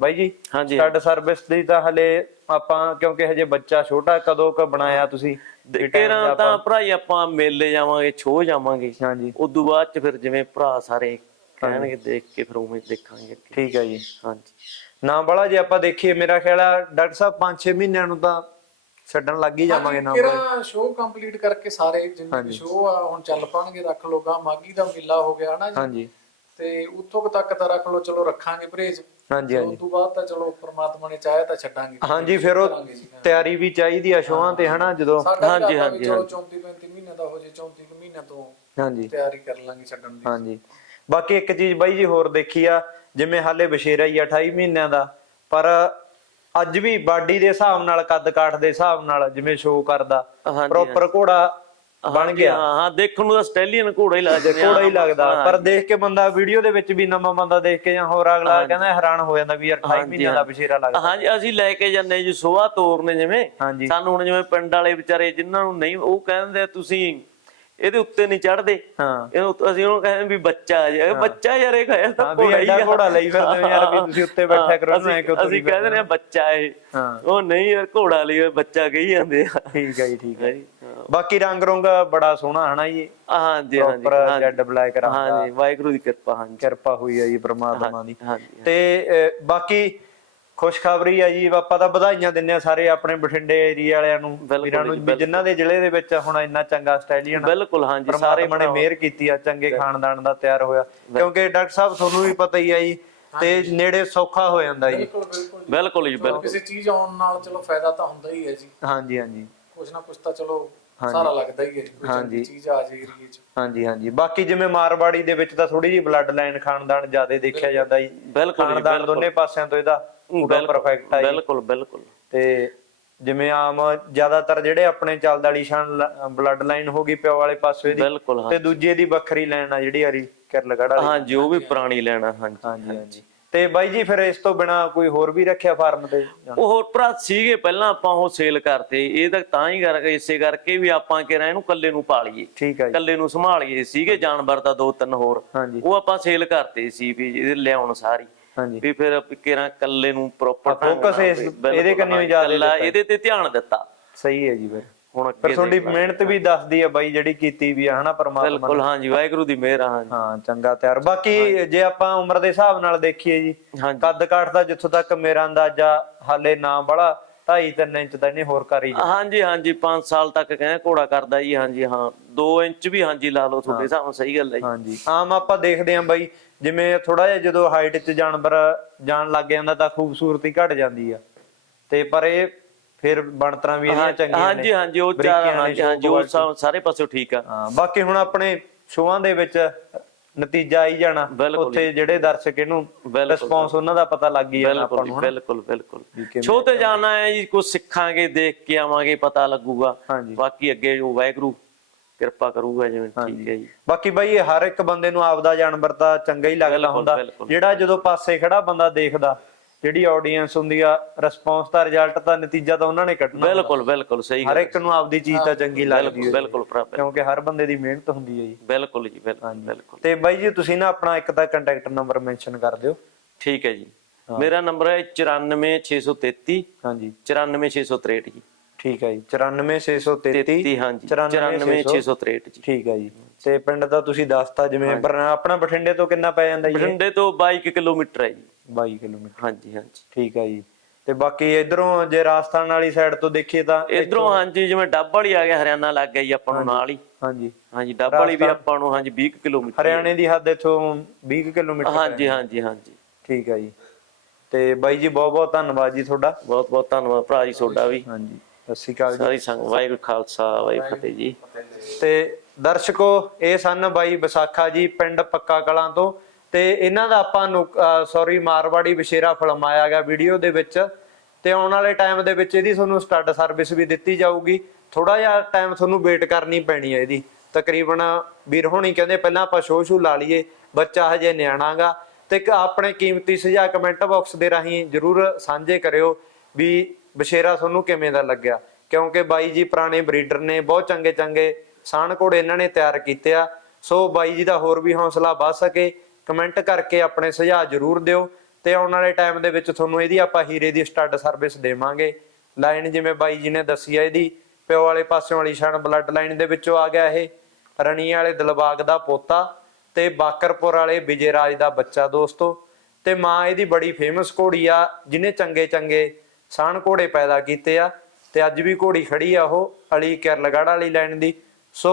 ਬਾਈ ਜੀ ਹਾਂਜੀ। ਸਟੱਡ ਸਰਵਿਸ ਦੀ ਤਾਂ ਹਲੇ ਆਪਾਂ ਕਿਉਂਕਿ ਹਜੇ ਬੱਚਾ ਛੋਟਾ ਕਦੋਂ ਕ ਬਣਾਇਆ ਤੁਸੀਂ? ਕਿਹੜਾ ਤਾਂ ਭਰਾਈ ਆਪਾਂ ਮੇਲੇ ਜਾਵਾਂਗੇ ਛੋ ਜਾਵਾਂਗੇ। ਹਾਂਜੀ। ਉਦੋਂ ਬਾਅਦ ਚ ਫਿਰ ਜਿਵੇਂ ਭਰਾ ਸਾਰੇ ਕਹਿਣਗੇ ਦੇਖ ਕੇ ਫਿਰ ਉਵੇਂ ਦੇਖਾਂਗੇ। ਠੀਕ ਹੈ ਜੀ। ਹਾਂਜੀ। ਨਾ ਬੜਾ ਜੇ ਆਪਾਂ ਦੇਖੀਏ ਮੇਰਾ ਖਿਆਲ ਆ ਡਾਕਟਰ ਸਾਹਿਬ 5-6 ਮਹੀਨਿਆਂ ਨੂੰ ਤਾਂ ਛੱਡਣ ਲੱਗ ਹੀ ਜਾਵਾਂਗੇ ਨਾ ਕਿਹੜਾ ਸ਼ੋਅ ਕੰਪਲੀਟ ਕਰਕੇ ਸਾਰੇ ਜਿੰਨੇ ਵੀ ਸ਼ੋਅ ਆ ਹੁਣ ਚੱਲ ਪਾਣਗੇ ਰੱਖ ਲੋ ਗਾ ਮਾਗੀ ਦਾ ਮੇਲਾ ਹੋ ਗਿਆ ਹਨਾ ਜੀ? ਹਾਂਜੀ। ਤੇ ਉੱਥੋਂ ਤੱਕ ਤਾਂ ਰੱਖ ਲੋ ਚਲੋ ਰੱਖਾਂਗੇ ਪਰਹੇਜ ਹਾਂਜੀ ਹਾਂਜੀ। ਉਸ ਤੋਂ ਬਾਅਦ ਤਾਂ ਚਲੋ ਪ੍ਰਮਾਤਮਾ ਨੇ ਚਾਹਿਆ ਤਾਂ ਛੱਡਾਂਗੇ ਹਾਂਜੀ ਫਿਰ ਉਹ ਕਰਾਂਗੇ ਜੀ। ਤਿਆਰੀ ਵੀ ਚਾਹੀਦੀ ਆ ਸ਼ੋਆਂ ਤੇ ਹਨਾ ਜਦੋਂ ਸਾਡਾ ਹਾਂਜੀ, ਹਾਂਜੀ ਹਾਂਜੀ, ਚਲੋ 34 35 ਮਹੀਨੇ ਦਾ ਹੋ ਜੇ 34 ਕੁ ਮਹੀਨਿਆਂ ਤੋਂ ਹਾਂਜੀ। ਤਿਆਰੀ ਕਰ ਲਾਂਗੇ ਛੱਡਣ ਦੀ। ਹਾਂਜੀ। ਬਾਕੀ ਇੱਕ ਚੀਜ਼ ਬਾਈ ਜੀ ਹੋਰ ਦੇਖੀ ਆ ਜਿਵੇਂ ਹਾਲੇ ਬਸ਼ੇਰਾ ਹੀ ਆ 28 ਮਹੀਨਿਆਂ ਦਾ ਪਰ ਅੱਜ ਵੀ ਬਾਡੀ ਦੇ ਹਿਸਾਬ ਨਾਲ ਕੱਦ ਕਾਠ ਦੇ ਹਿਸਾਬ ਨਾਲ ਜਿਵੇਂ ਸ਼ੋਅ ਕਰਦਾ ਹਾਂਜੀ, ਪ੍ਰੋਪਰ ਘੋੜਾ ਬਣ ਗਿਆ। ਹਾਂ ਹਾਂ ਦੇਖਣ ਨੂੰ ਤਾਂ ਸਟੈਲੀਅਨ ਘੋੜਾ ਹੀ ਲੱਗਦਾ। ਘੋੜਾ ਹੀ ਲੱਗਦਾ। ਪਰ ਦੇਖ ਕੇ ਬੰਦਾ ਵੀਡੀਓ ਦੇ ਵਿੱਚ ਵੀ ਨਵਾਂ ਬੰਦਾ ਦੇਖ ਕੇ ਜਾਂ ਹੋਰ ਅਗਲਾ ਕਹਿੰਦਾ ਹੈਰਾਨ ਹੋ ਜਾਂਦਾ ਵੀ ਯਾਰ 28 ਮਹੀਨਿਆਂ ਦਾ ਬਸ਼ੇਰਾ ਲੱਗਦਾ। ਹਾਂਜੀ ਅਸੀਂ ਲੈ ਕੇ ਜਾਂਦੇ ਜੀ ਸੁਬਾਹ ਤੋਰਨੇ ਜਿਵੇਂ। ਸਾਨੂੰ ਹੁਣ ਜਿਵੇਂ ਪਿੰਡ ਵਾਲੇ ਵਿਚਾਰੇ ਜਿਨ੍ਹਾਂ ਨੂੰ ਨਹੀਂ ਉਹ ਕਹਿੰਦੇ ਤੁਸੀਂ ਇਹਦੇ ਉੱਤੇ ਨਹੀਂ ਚੜਦੇ। ਹਾਂ। ਇਹਨੂੰ ਅਸੀਂ ਉਹਨੂੰ ਕਹਿੰਦੇ ਵੀ ਬੱਚਾ ਆ ਜਾਏ ਬੱਚਾ ਯਾਰ ਇਹ ਖਾਇਆ ਤਾਂ ਘੋੜਾ ਹੀ ਆ। ਘੋੜਾ ਲਈ ਫਿਰਦੇ ਯਾਰ ਵੀ ਤੁਸੀਂ ਉੱਤੇ ਬੈਠਾ ਕਰੋ, ਐਂ ਕਿਉਂ ਅਸੀਂ- ਕਹਿੰਦੇ ਨੇ ਬੱਚਾ ਇਹ। ਉਹ ਨਹੀਂ ਯਾਰ ਘੋੜਾ ਲਈ ਬੱਚਾ ਕਹੀ ਜਾਂਦੇ ਆ। ਠੀਕ ਹੈ ਜੀ ਠੀਕ ਹੈ ਹਾਂ। ਬਾਕੀ ਰੰਗ ਰੁੰਗ ਬੜਾ ਸੋਹਣਾ ਹਨਾ ਜੀ? ਹਾਂਜੀ ਹਾਂਜੀ ਪ੍ਰੋਪਰ। ਜੈਡ ਬਲੈਕ ਰੰਗ ਹਾਂਜੀ ਵਾਹਿਗੁਰੂ ਦੀ ਕਿਰਪਾ ਹਾਂਜੀ। ਕਿਰਪਾ ਹੋਈ ਹੈ ਜੀ ਪ੍ਰਮਾਤਮਾ ਦੀ। ਤੇ ਬਾਕੀ ਖੁਸ਼ਖਬਰੀ ਆ ਜੀ ਆਪਾਂ ਤਾਂ ਵਧਾਈਆਂ ਦਿੰਨੇ ਆ ਸਾਰੇ ਆਪਣੇ ਬਠਿੰਡੇ ਏਰੀਆ ਵਾਲਿਆਂ ਨੂੰ ਵੀਰਾਂ ਨੂੰ ਜੀ, ਵੀ ਜਿਨ੍ਹਾਂ ਦੇ ਜ਼ਿਲ੍ਹੇ ਦੇ ਵਿੱਚ ਹੁਣ ਇੰਨਾ ਚੰਗਾ ਸਟਾਈਲੀਅਨ ਬਿਲਕੁਲ ਹਾਂਜੀ ਸਾਰੇ ਪਰਮਾਤਮਾ ਨੇ ਮਿਹਰ ਕੀਤੀ ਆ ਚੰਗੇ ਖਾਨਦਾਨ ਦਾ ਤਿਆਰ ਹੋਇਆ। ਕਿਉਂਕਿ ਡਾਕਟਰ ਸਾਹਿਬ ਤੁਹਾਨੂੰ ਵੀ ਪਤਾ ਹੀ ਆ ਜੀ ਤੇ ਨੇੜੇ ਸੌਖਾ ਹੋ ਜਾਂਦਾ ਜੀ। ਬਿਲਕੁਲ ਬਿਲਕੁਲ। ਜੀ। ਬਿਲਕੁਲ ਜੀ ਬਿਲਕੁਲ। ਕਿਸੇ ਚੀਜ਼ ਆਉਣ ਨਾਲ ਚਲੋ ਫਾਇਦਾ ਤਾਂ ਹੁੰਦਾ ਹੀ ਹੈ ਜੀ। ਹਾਂਜੀ ਹਾਂਜੀ। ਕੁਛ ਨਾ ਕੁਛ ਤਾਂ ਚਲੋ ਸਾਰਾ ਲੱਗਦਾ ਹੀ ਹੈ ਜੀ ਕੋਈ ਚੀਜ਼ ਆ ਜੇ ਏਰੀਏ 'ਚ। ਹਾਂਜੀ ਹਾਂਜੀ। ਬਾਕੀ ਜਿਵੇਂ ਮਾਰਵਾੜੀ ਦੇ ਵਿੱਚ ਤਾਂ ਥੋੜੀ ਜਿਹੀ ਬਲੱਡ ਲਾਈਨ ਖਾਨਦਾਨ ਜ਼ਿਆਦਾ ਦੇਖਿਆ ਜਾਂਦਾ ਜੀ। ਬਿਲਕੁਲ ਜੀ, ਖਾਨਦਾਨ ਦੋਨੇ ਪਾਸਿਆਂ ਤੋਂ ਇਹਦਾ ਪੂਰਾ ਪਰਫੈਕਟ ਆ ਜੀ। ਬਿਲਕੁਲ ਬਿਲਕੁਲ। ਤੇ ਜਿਵੇਂ ਆਮ ਜ਼ਿਆਦਾਤਰ ਜਿਹੜੇ ਆਪਣੇ ਚੱਲਦਾ ਵਾਲੀ ਸ਼ਾਨ ਬਲੱਡ ਲਾਈਨ ਹੋ ਗਈ ਪਿਓ ਵਾਲੇ ਪਾਸੇ ਦੀ ਬਿਲਕੁਲ ਹਾਂ ਤੇ ਦੂਜੇ ਦੀ ਵੱਖਰੀ ਲਾਈਨ ਆ ਜਿਹੜੀ ਹਰੀ ਕਿਰਲਗੜ ਵਾਲੀ। ਹਾਂਜੀ ਉਹ ਵੀ ਪੁਰਾਣੀ ਲੈਣਾ ਹਾਂਜੀ ਹਾਂਜੀ ਹਾਂਜੀ। ਤੇ ਬਾਈ ਜੀ ਫਿਰ ਇਸ ਤੋਂ ਬਿਨਾ ਕੋਈ ਹੋਰ ਵੀ ਰੱਖਿਆ ਫਾਰਮ ਤੇ ਉਹ ਭਰਾ ਸੀਗੇ ਪਹਿਲਾਂ ਆਪਾਂ ਉਹ ਸੇਲ ਕਰਤੇ। ਇਹ ਤਾਂ ਤਾਂ ਹੀ ਕਰਕੇ ਇਸੇ ਕਰਕੇ ਵੀ ਆਪਾਂ ਕਿਹਾ ਇਹਨੂੰ ਕੱਲੇ ਨੂੰ ਪਾਲੀਏ। ਠੀਕ ਆ ਜੀ। ਕੱਲੇ ਨੂੰ ਸੰਭਾਲੀਏ। ਸੀਗੇ ਜਾਨਵਰ ਦਾ ਦੋ ਤਿੰਨ ਹੋਰ। ਉਹ ਆਪਾਂ ਸੇਲ ਕਰਤੇ ਸੀ ਵੀ ਇਹਦੇ ਲਿਆਉਣ ਸਾਰੀ। ਵੀ ਫਿਰ ਕਿਰਾਂ ਕੱਲੇ ਨੂੰ ਪ੍ਰੋਪਰ ਇਸ- ਇਹਦੇ ਕੰਨੀ ਹੀ ਜ਼ਿਆਦਾ ਦਿੱਤਾ। ਇਹਦੇ ਤੇ ਧਿਆਨ ਦਿੱਤਾ। ਸਹੀ ਹੈ ਜੀ ਫਿਰ। ਹੁਣ ਪਰ ਅੱਗੇ ਤੁਹਾਡੀ ਮਿਹਨਤ ਵੀ ਦੱਸਦੀ ਆ ਬਾਈ ਜਿਹੜੀ ਕੀਤੀ ਵੀ ਆ ਹਨਾ ਪਰਮਾਤਮਾ। ਬਿਲਕੁਲ ਹਾਂਜੀ ਵਾਹਿਗੁਰੂ ਦੀ ਮਿਹਰ ਆ ਹਾਂ ਚੰਗਾ ਤਿਆਰ। ਬਾਕੀ ਜੇ ਆਪਾਂ ਉਮਰ ਦੇ ਹਿਸਾਬ ਨਾਲ ਦੇਖੀਏ ਜੀ ਕੱਦ ਕਾਠ ਦਾ ਜਿੱਥੋਂ ਤੱਕ ਮੇਰਾ ਅੰਦਾਜ਼ਾ ਹਾਲੇ ਨਾ ਬੜਾ 2.5 3 ਇੰਚ ਦਾ ਇਹਨੇ ਹੋਰ ਕਰੀ ਹਾਂਜੀ ਹਾਂਜੀ 5 ਸਾਲ ਤੱਕ ਕਹਿੰਦਾ ਘੋੜਾ ਕਰਦਾ ਜੀ ਹਾਂਜੀ ਹਾਂ। 2 ਇੰਚ ਵੀ ਹਾਂਜੀ ਲਾ ਲਓ ਤੁਹਾਡੇ ਹਿਸਾਬ ਨਾਲ ਸਹੀ ਗੱਲ ਹੈ ਜੀ। ਹਾਂਜੀ। ਆਮ ਆਪਾਂ ਦੇਖਦੇ ਆਂ ਬਾਈ ਜਿਵੇਂ ਥੋੜਾ ਜਿਹਾ ਜਦੋਂ ਹਾਈਟ 'ਚ ਜਾਨਵਰ ਜਾਣ ਲੱਗ ਜਾਂਦਾ ਤਾਂ ਖੂਬਸੂਰਤੀ ਘਟ ਜਾਂਦੀ ਆ। ਤੇ ਪਰ ਇਹ ਫਿਰ ਬਣਤਰਾਂ ਵੀ ਇਹਦੀਆਂ ਚੰਗੀਆਂ ਨੇ। ਹਾਂਜੀ ਹਾਂਜੀ ਉਹ ਚਾਰ ਹਾਂਜੀ ਹਾਂਜੀ ਉਹ ਸਾਰੇ ਪਾਸੇ ਠੀਕ ਆ। ਹਾਂ ਬਾਕੀ ਹੁਣ ਆਪਣੇ ਸ਼ੋਆਂ ਦੇ ਵਿੱਚ ਨਤੀਜਾ ਆਈ ਜਾਣਾ। ਉੱਥੇ ਜਿਹੜੇ ਦਰਸ਼ਕ ਇਹਨੂੰ। ਰਿਸਪੌਂਸ ਉਹਨਾਂ ਦਾ ਪਤਾ ਲੱਗ ਜਾਣਾ ਆਪਾਂ ਨੂੰ ਬਿਲਕੁਲ ਬਿਲਕੁਲ। ਕਿਵੇਂ ਛੋਟੇ ਜਾਣਾ ਹੈ ਜੀ ਕੁਝ ਸਿੱਖਾਂਗੇ ਦੇਖ ਕੇ ਆਵਾਂਗੇ ਪਤਾ ਲੱਗੂਗਾ। ਬਾਕੀ ਅੱਗੇ ਜੋ ਵਾਹਿਗੁਰੂ ਕਿਰਪਾ ਕਰੂਗਾ ਜਿਵੇਂ ਠੀਕ ਹੈ ਜੀ। ਬਾਕੀ ਬਾਈ ਇਹ ਹਰ ਇੱਕ ਬੰਦੇ ਨੂੰ ਆਪਦਾ ਜਾਨਵਰ ਤਾਂ ਚੰਗਾ ਹੀ ਲੱਗਦਾ ਹੁੰਦਾ। ਜਿਹੜਾ ਜਦੋਂ ਪਾਸੇ ਖੜਾ ਬੰਦਾ ਦੇਖਦਾ ਜਿਹੜੀ ਆਡੀਅנס ਹੁੰਦੀ ਆ ਰਿਸਪੌਂਸ ਦਾ ਰਿਜ਼ਲਟ ਤਾਂ ਨਤੀਜਾ ਤਾਂ ਉਹਨਾਂ ਨੇ ਕੱਢਣਾ ਬਿਲਕੁਲ ਬਿਲਕੁਲ ਸਹੀ ਹਰ ਇੱਕ ਨੂੰ ਆਪਦੀ ਚੀਜ਼ ਤਾਂ ਚੰਗੀ ਲੱਗਦੀ ਹੈ ਬਿਲਕੁਲ ਬਿਲਕੁਲ। ਕਿਉਂਕਿ ਹਰ ਬੰਦੇ ਦੀ ਮਿਹਨਤ ਹੁੰਦੀ ਹੈ ਜੀ। ਬਿਲਕੁਲ ਜੀ ਬਿਲਕੁਲ ਤੇ ਬਾਈ ਜੀ ਤੁਸੀਂ ਨਾ ਆਪਣਾ ਇੱਕ ਤਾਂ ਕੰਟੈਕਟ ਨੰਬਰ ਮੈਂਸ਼ਨ ਕਰ ਦਿਓ। ਠੀਕ ਹੈ ਜੀ। ਮੇਰਾ ਨੰਬਰ ਹੈ 94633 ਹਾਂਜੀ। 94663 ਜੀ। ਠੀਕ ਹੈ ਜੀ 94633 33 ਹਾਂਜੀ 94663 ਜੀ ਠੀਕ ਹੈ ਜੀ ਤੇ ਪਿੰਡ ਦਾ ਤੁਸੀਂ ਦੱਸਤਾ ਜਿਵੇਂ ਆਪਣਾ ਬਠਿੰਡੇ ਤੋਂ ਕਿੰਨਾ ਪੈ ਜਾਂਦਾ ਜੀ? ਬਠਿੰਡੇ ਤੋਂ 22 ਕਿਲੋਮੀਟਰ ਹੈ ਜੀ। 22 ਕਿਲੋਮੀਟਰ। ਹਾਂਜੀ ਹਾਂਜੀ। ਠੀਕ ਹੈ ਜੀ ਤੇ ਬਾਕੀ ਇਧਰੋਂ ਜੇ ਰਾਜਸਥਾਨ ਵਾਲੀ ਸਾਈਡ ਤੋਂ ਦੇਖੀਏ ਤਾਂ ਇਧਰੋਂ ਹਾਂਜੀ ਜਿਵੇਂ ਡੱਬ ਵਾਲੀ ਆ ਗਿਆ ਹਰਿਆਣਾ ਲੱਗ ਗਿਆ ਜੀ ਆਪਾਂ ਨੂੰ ਨਾਲ ਹੀ। ਹਾਂਜੀ। ਹਾਂਜੀ ਡੱਬ ਵਾਲੀ ਵੀ ਆਪਾਂ ਨੂੰ ਹਾਂਜੀ 20 ਕਿਲੋਮੀਟਰ ਹਰਿਆਣੇ ਦੀ ਹੱਦ ਇੱਥੋਂ 20 ਕੁ ਕਿਲੋਮੀਟਰ ਹਾਂਜੀ ਹਾਂਜੀ ਹਾਂਜੀ। ਠੀਕ ਹੈ ਜੀ ਤੇ ਬਾਈ ਜੀ ਬਹੁਤ ਬਹੁਤ ਧੰਨਵਾਦ ਜੀ ਤੁਹਾਡਾ। ਬਹੁਤ ਬਹੁਤ ਧੰਨਵਾਦ ਭਰਾ ਜੀ ਤੁਹਾਡਾ ਵੀ। ਹਾਂਜੀ। ਸਤਿ ਸ਼੍ਰੀ ਅਕਾਲ ਜੀ। ਸਾਰੀ ਸੰਗ ਵਾਹਿਗੁਰੂ ਖਾਲਸਾ ਵਾਹਿਗੁਰੂ ਫਤਿਹ ਜੀ। ਤੇ ਦਰਸ਼ਕੋ ਇਹ ਸਨ ਬਾਈ ਵਿਸਾਖਾ ਜੀ ਪਿੰਡ ਪੱਕਾ ਕਲਾਂ ਤੋਂ। ਤੇ ਇਹਨਾਂ ਦਾ ਆਪਾਂ ਨੂੰ ਸੌਰੀ ਮਾਰਵਾੜੀ ਵਿਸ਼ੇਰਾ ਫਿਲਮ ਆਇਆ ਗਿਆ ਵੀਡੀਓ ਦੇ ਵਿੱਚ। ਤੇ ਆਉਣ ਵਾਲੇ ਟਾਈਮ ਦੇ ਵਿੱਚ ਇਹਦੀ ਤੁਹਾਨੂੰ ਸਟੱਡ ਸਰਵਿਸ ਵੀ ਦਿੱਤੀ ਜਾਊਗੀ। ਥੋੜਾ ਜਿਹਾ ਟਾਈਮ ਤੁਹਾਨੂੰ ਵੇਟ ਕਰਨੀ ਪੈਣੀ ਹੈ ਇਹਦੀ। ਤਕਰੀਬਨ ਵੀਰ ਹੋਣੀ ਕਹਿੰਦੇ ਪਹਿਲਾਂ ਆਪਾਂ ਸ਼ੋਅ ਸ਼ੂ ਲਾ ਲਈਏ ਬੱਚਾ ਹਜੇ ਨਿਆਣਾਗਾ ਤੇ ਆਪਣੇ ਕੀਮਤੀ ਸੁਝਾਅ ਕਮੈਂਟ ਬਾਕਸ ਦੇ ਰਾਹੀਂ ਜਰੂਰ ਸਾਂਝੇ ਕਰਿਓ ਵੀ ਬਸ਼ੇਰਾ ਤੁਹਾਨੂੰ ਕਿਵੇਂ ਦਾ ਲੱਗਿਆ? ਕਿਉਂਕਿ ਬਾਈ ਜੀ ਪੁਰਾਣੇ ਬਰੀਡਰ ਨੇ ਬਹੁਤ ਚੰਗੇ ਚੰਗੇ ਸਾਣ ਘੋੜੇ ਇਹਨਾਂ ਨੇ ਤਿਆਰ ਕੀਤੇ ਆ। ਸੋ ਬਾਈ ਜੀ ਦਾ ਹੋਰ ਵੀ ਹੌਸਲਾ ਵੱਧ ਸਕੇ, ਕਮੈਂਟ ਕਰਕੇ ਆਪਣੇ ਸੁਝਾਅ ਜਰੂਰ ਦਿਓ ਤੇ ਆਉਣ ਵਾਲੇ ਟਾਈਮ ਦੇ ਵਿੱਚ ਤੁਹਾਨੂੰ ਇਹਦੀ ਆਪਾਂ ਹੀਰੇ ਦੀ ਸਟੱਡ ਸਰਵਿਸ ਦੇਵਾਂਗੇ। ਲਾਈਨ ਜਿਵੇਂ ਬਾਈ ਜੀ ਨੇ ਦੱਸੀ ਆ ਇਹਦੀ, ਪਿਓ ਵਾਲੇ ਪਾਸਿਓਂ ਵਾਲੀ ਸ਼ਾਨ ਬਲੱਡ ਲਾਈਨ ਦੇ ਵਿੱਚੋਂ ਆ ਗਿਆ ਇਹ ਰਣੀ ਵਾਲੇ ਦਿਲਬਾਗ ਦਾ ਪੋਤਾ ਤੇ ਬਾਕਰਪੁਰ ਵਾਲੇ ਵਿਜੇ ਰਾਜ ਦਾ ਬੱਚਾ ਦੋਸਤੋ। ਤੇ ਮਾਂ ਇਹਦੀ ਬੜੀ ਫੇਮਸ ਘੋੜੀ ਆ, ਜਿਹਨੇ ਚੰਗੇ ਚੰਗੇ ਸਾਣ ਘੋੜੇ ਪੈਦਾ ਕੀਤੇ ਆ ਤੇ ਅੱਜ ਵੀ ਘੋੜੀ ਖੜੀ ਆ ਉਹ ਅਲੀ ਕਿਰਲਗੜ ਵਾਲੀ ਲਾਈਨ ਦੀ। ਸੋ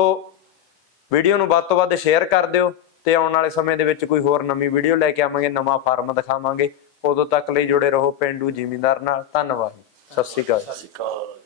ਵੀਡੀਓ ਨੂੰ ਵੱਧ ਤੋਂ ਵੱਧ ਸ਼ੇਅਰ ਕਰ ਦਿਓ ਤੇ ਆਉਣ ਵਾਲੇ ਸਮੇਂ ਦੇ ਵਿੱਚ ਕੋਈ ਹੋਰ ਨਵੀਂ ਵੀਡੀਓ ਲੈ ਕੇ ਆਵਾਂਗੇ, ਨਵਾਂ ਫਾਰਮ ਦਿਖਾਵਾਂਗੇ। ਉਦੋਂ ਤੱਕ ਲਈ ਜੁੜੇ ਰਹੋ ਪਿੰਡੂ ਜ਼ਿਮੀਂਦਾਰ ਨਾਲ। ਧੰਨਵਾਦ। ਸਤਿ ਸ਼੍ਰੀ ਅਕਾਲ। ਸਤਿ ਸ਼੍ਰੀ ਅਕਾਲ।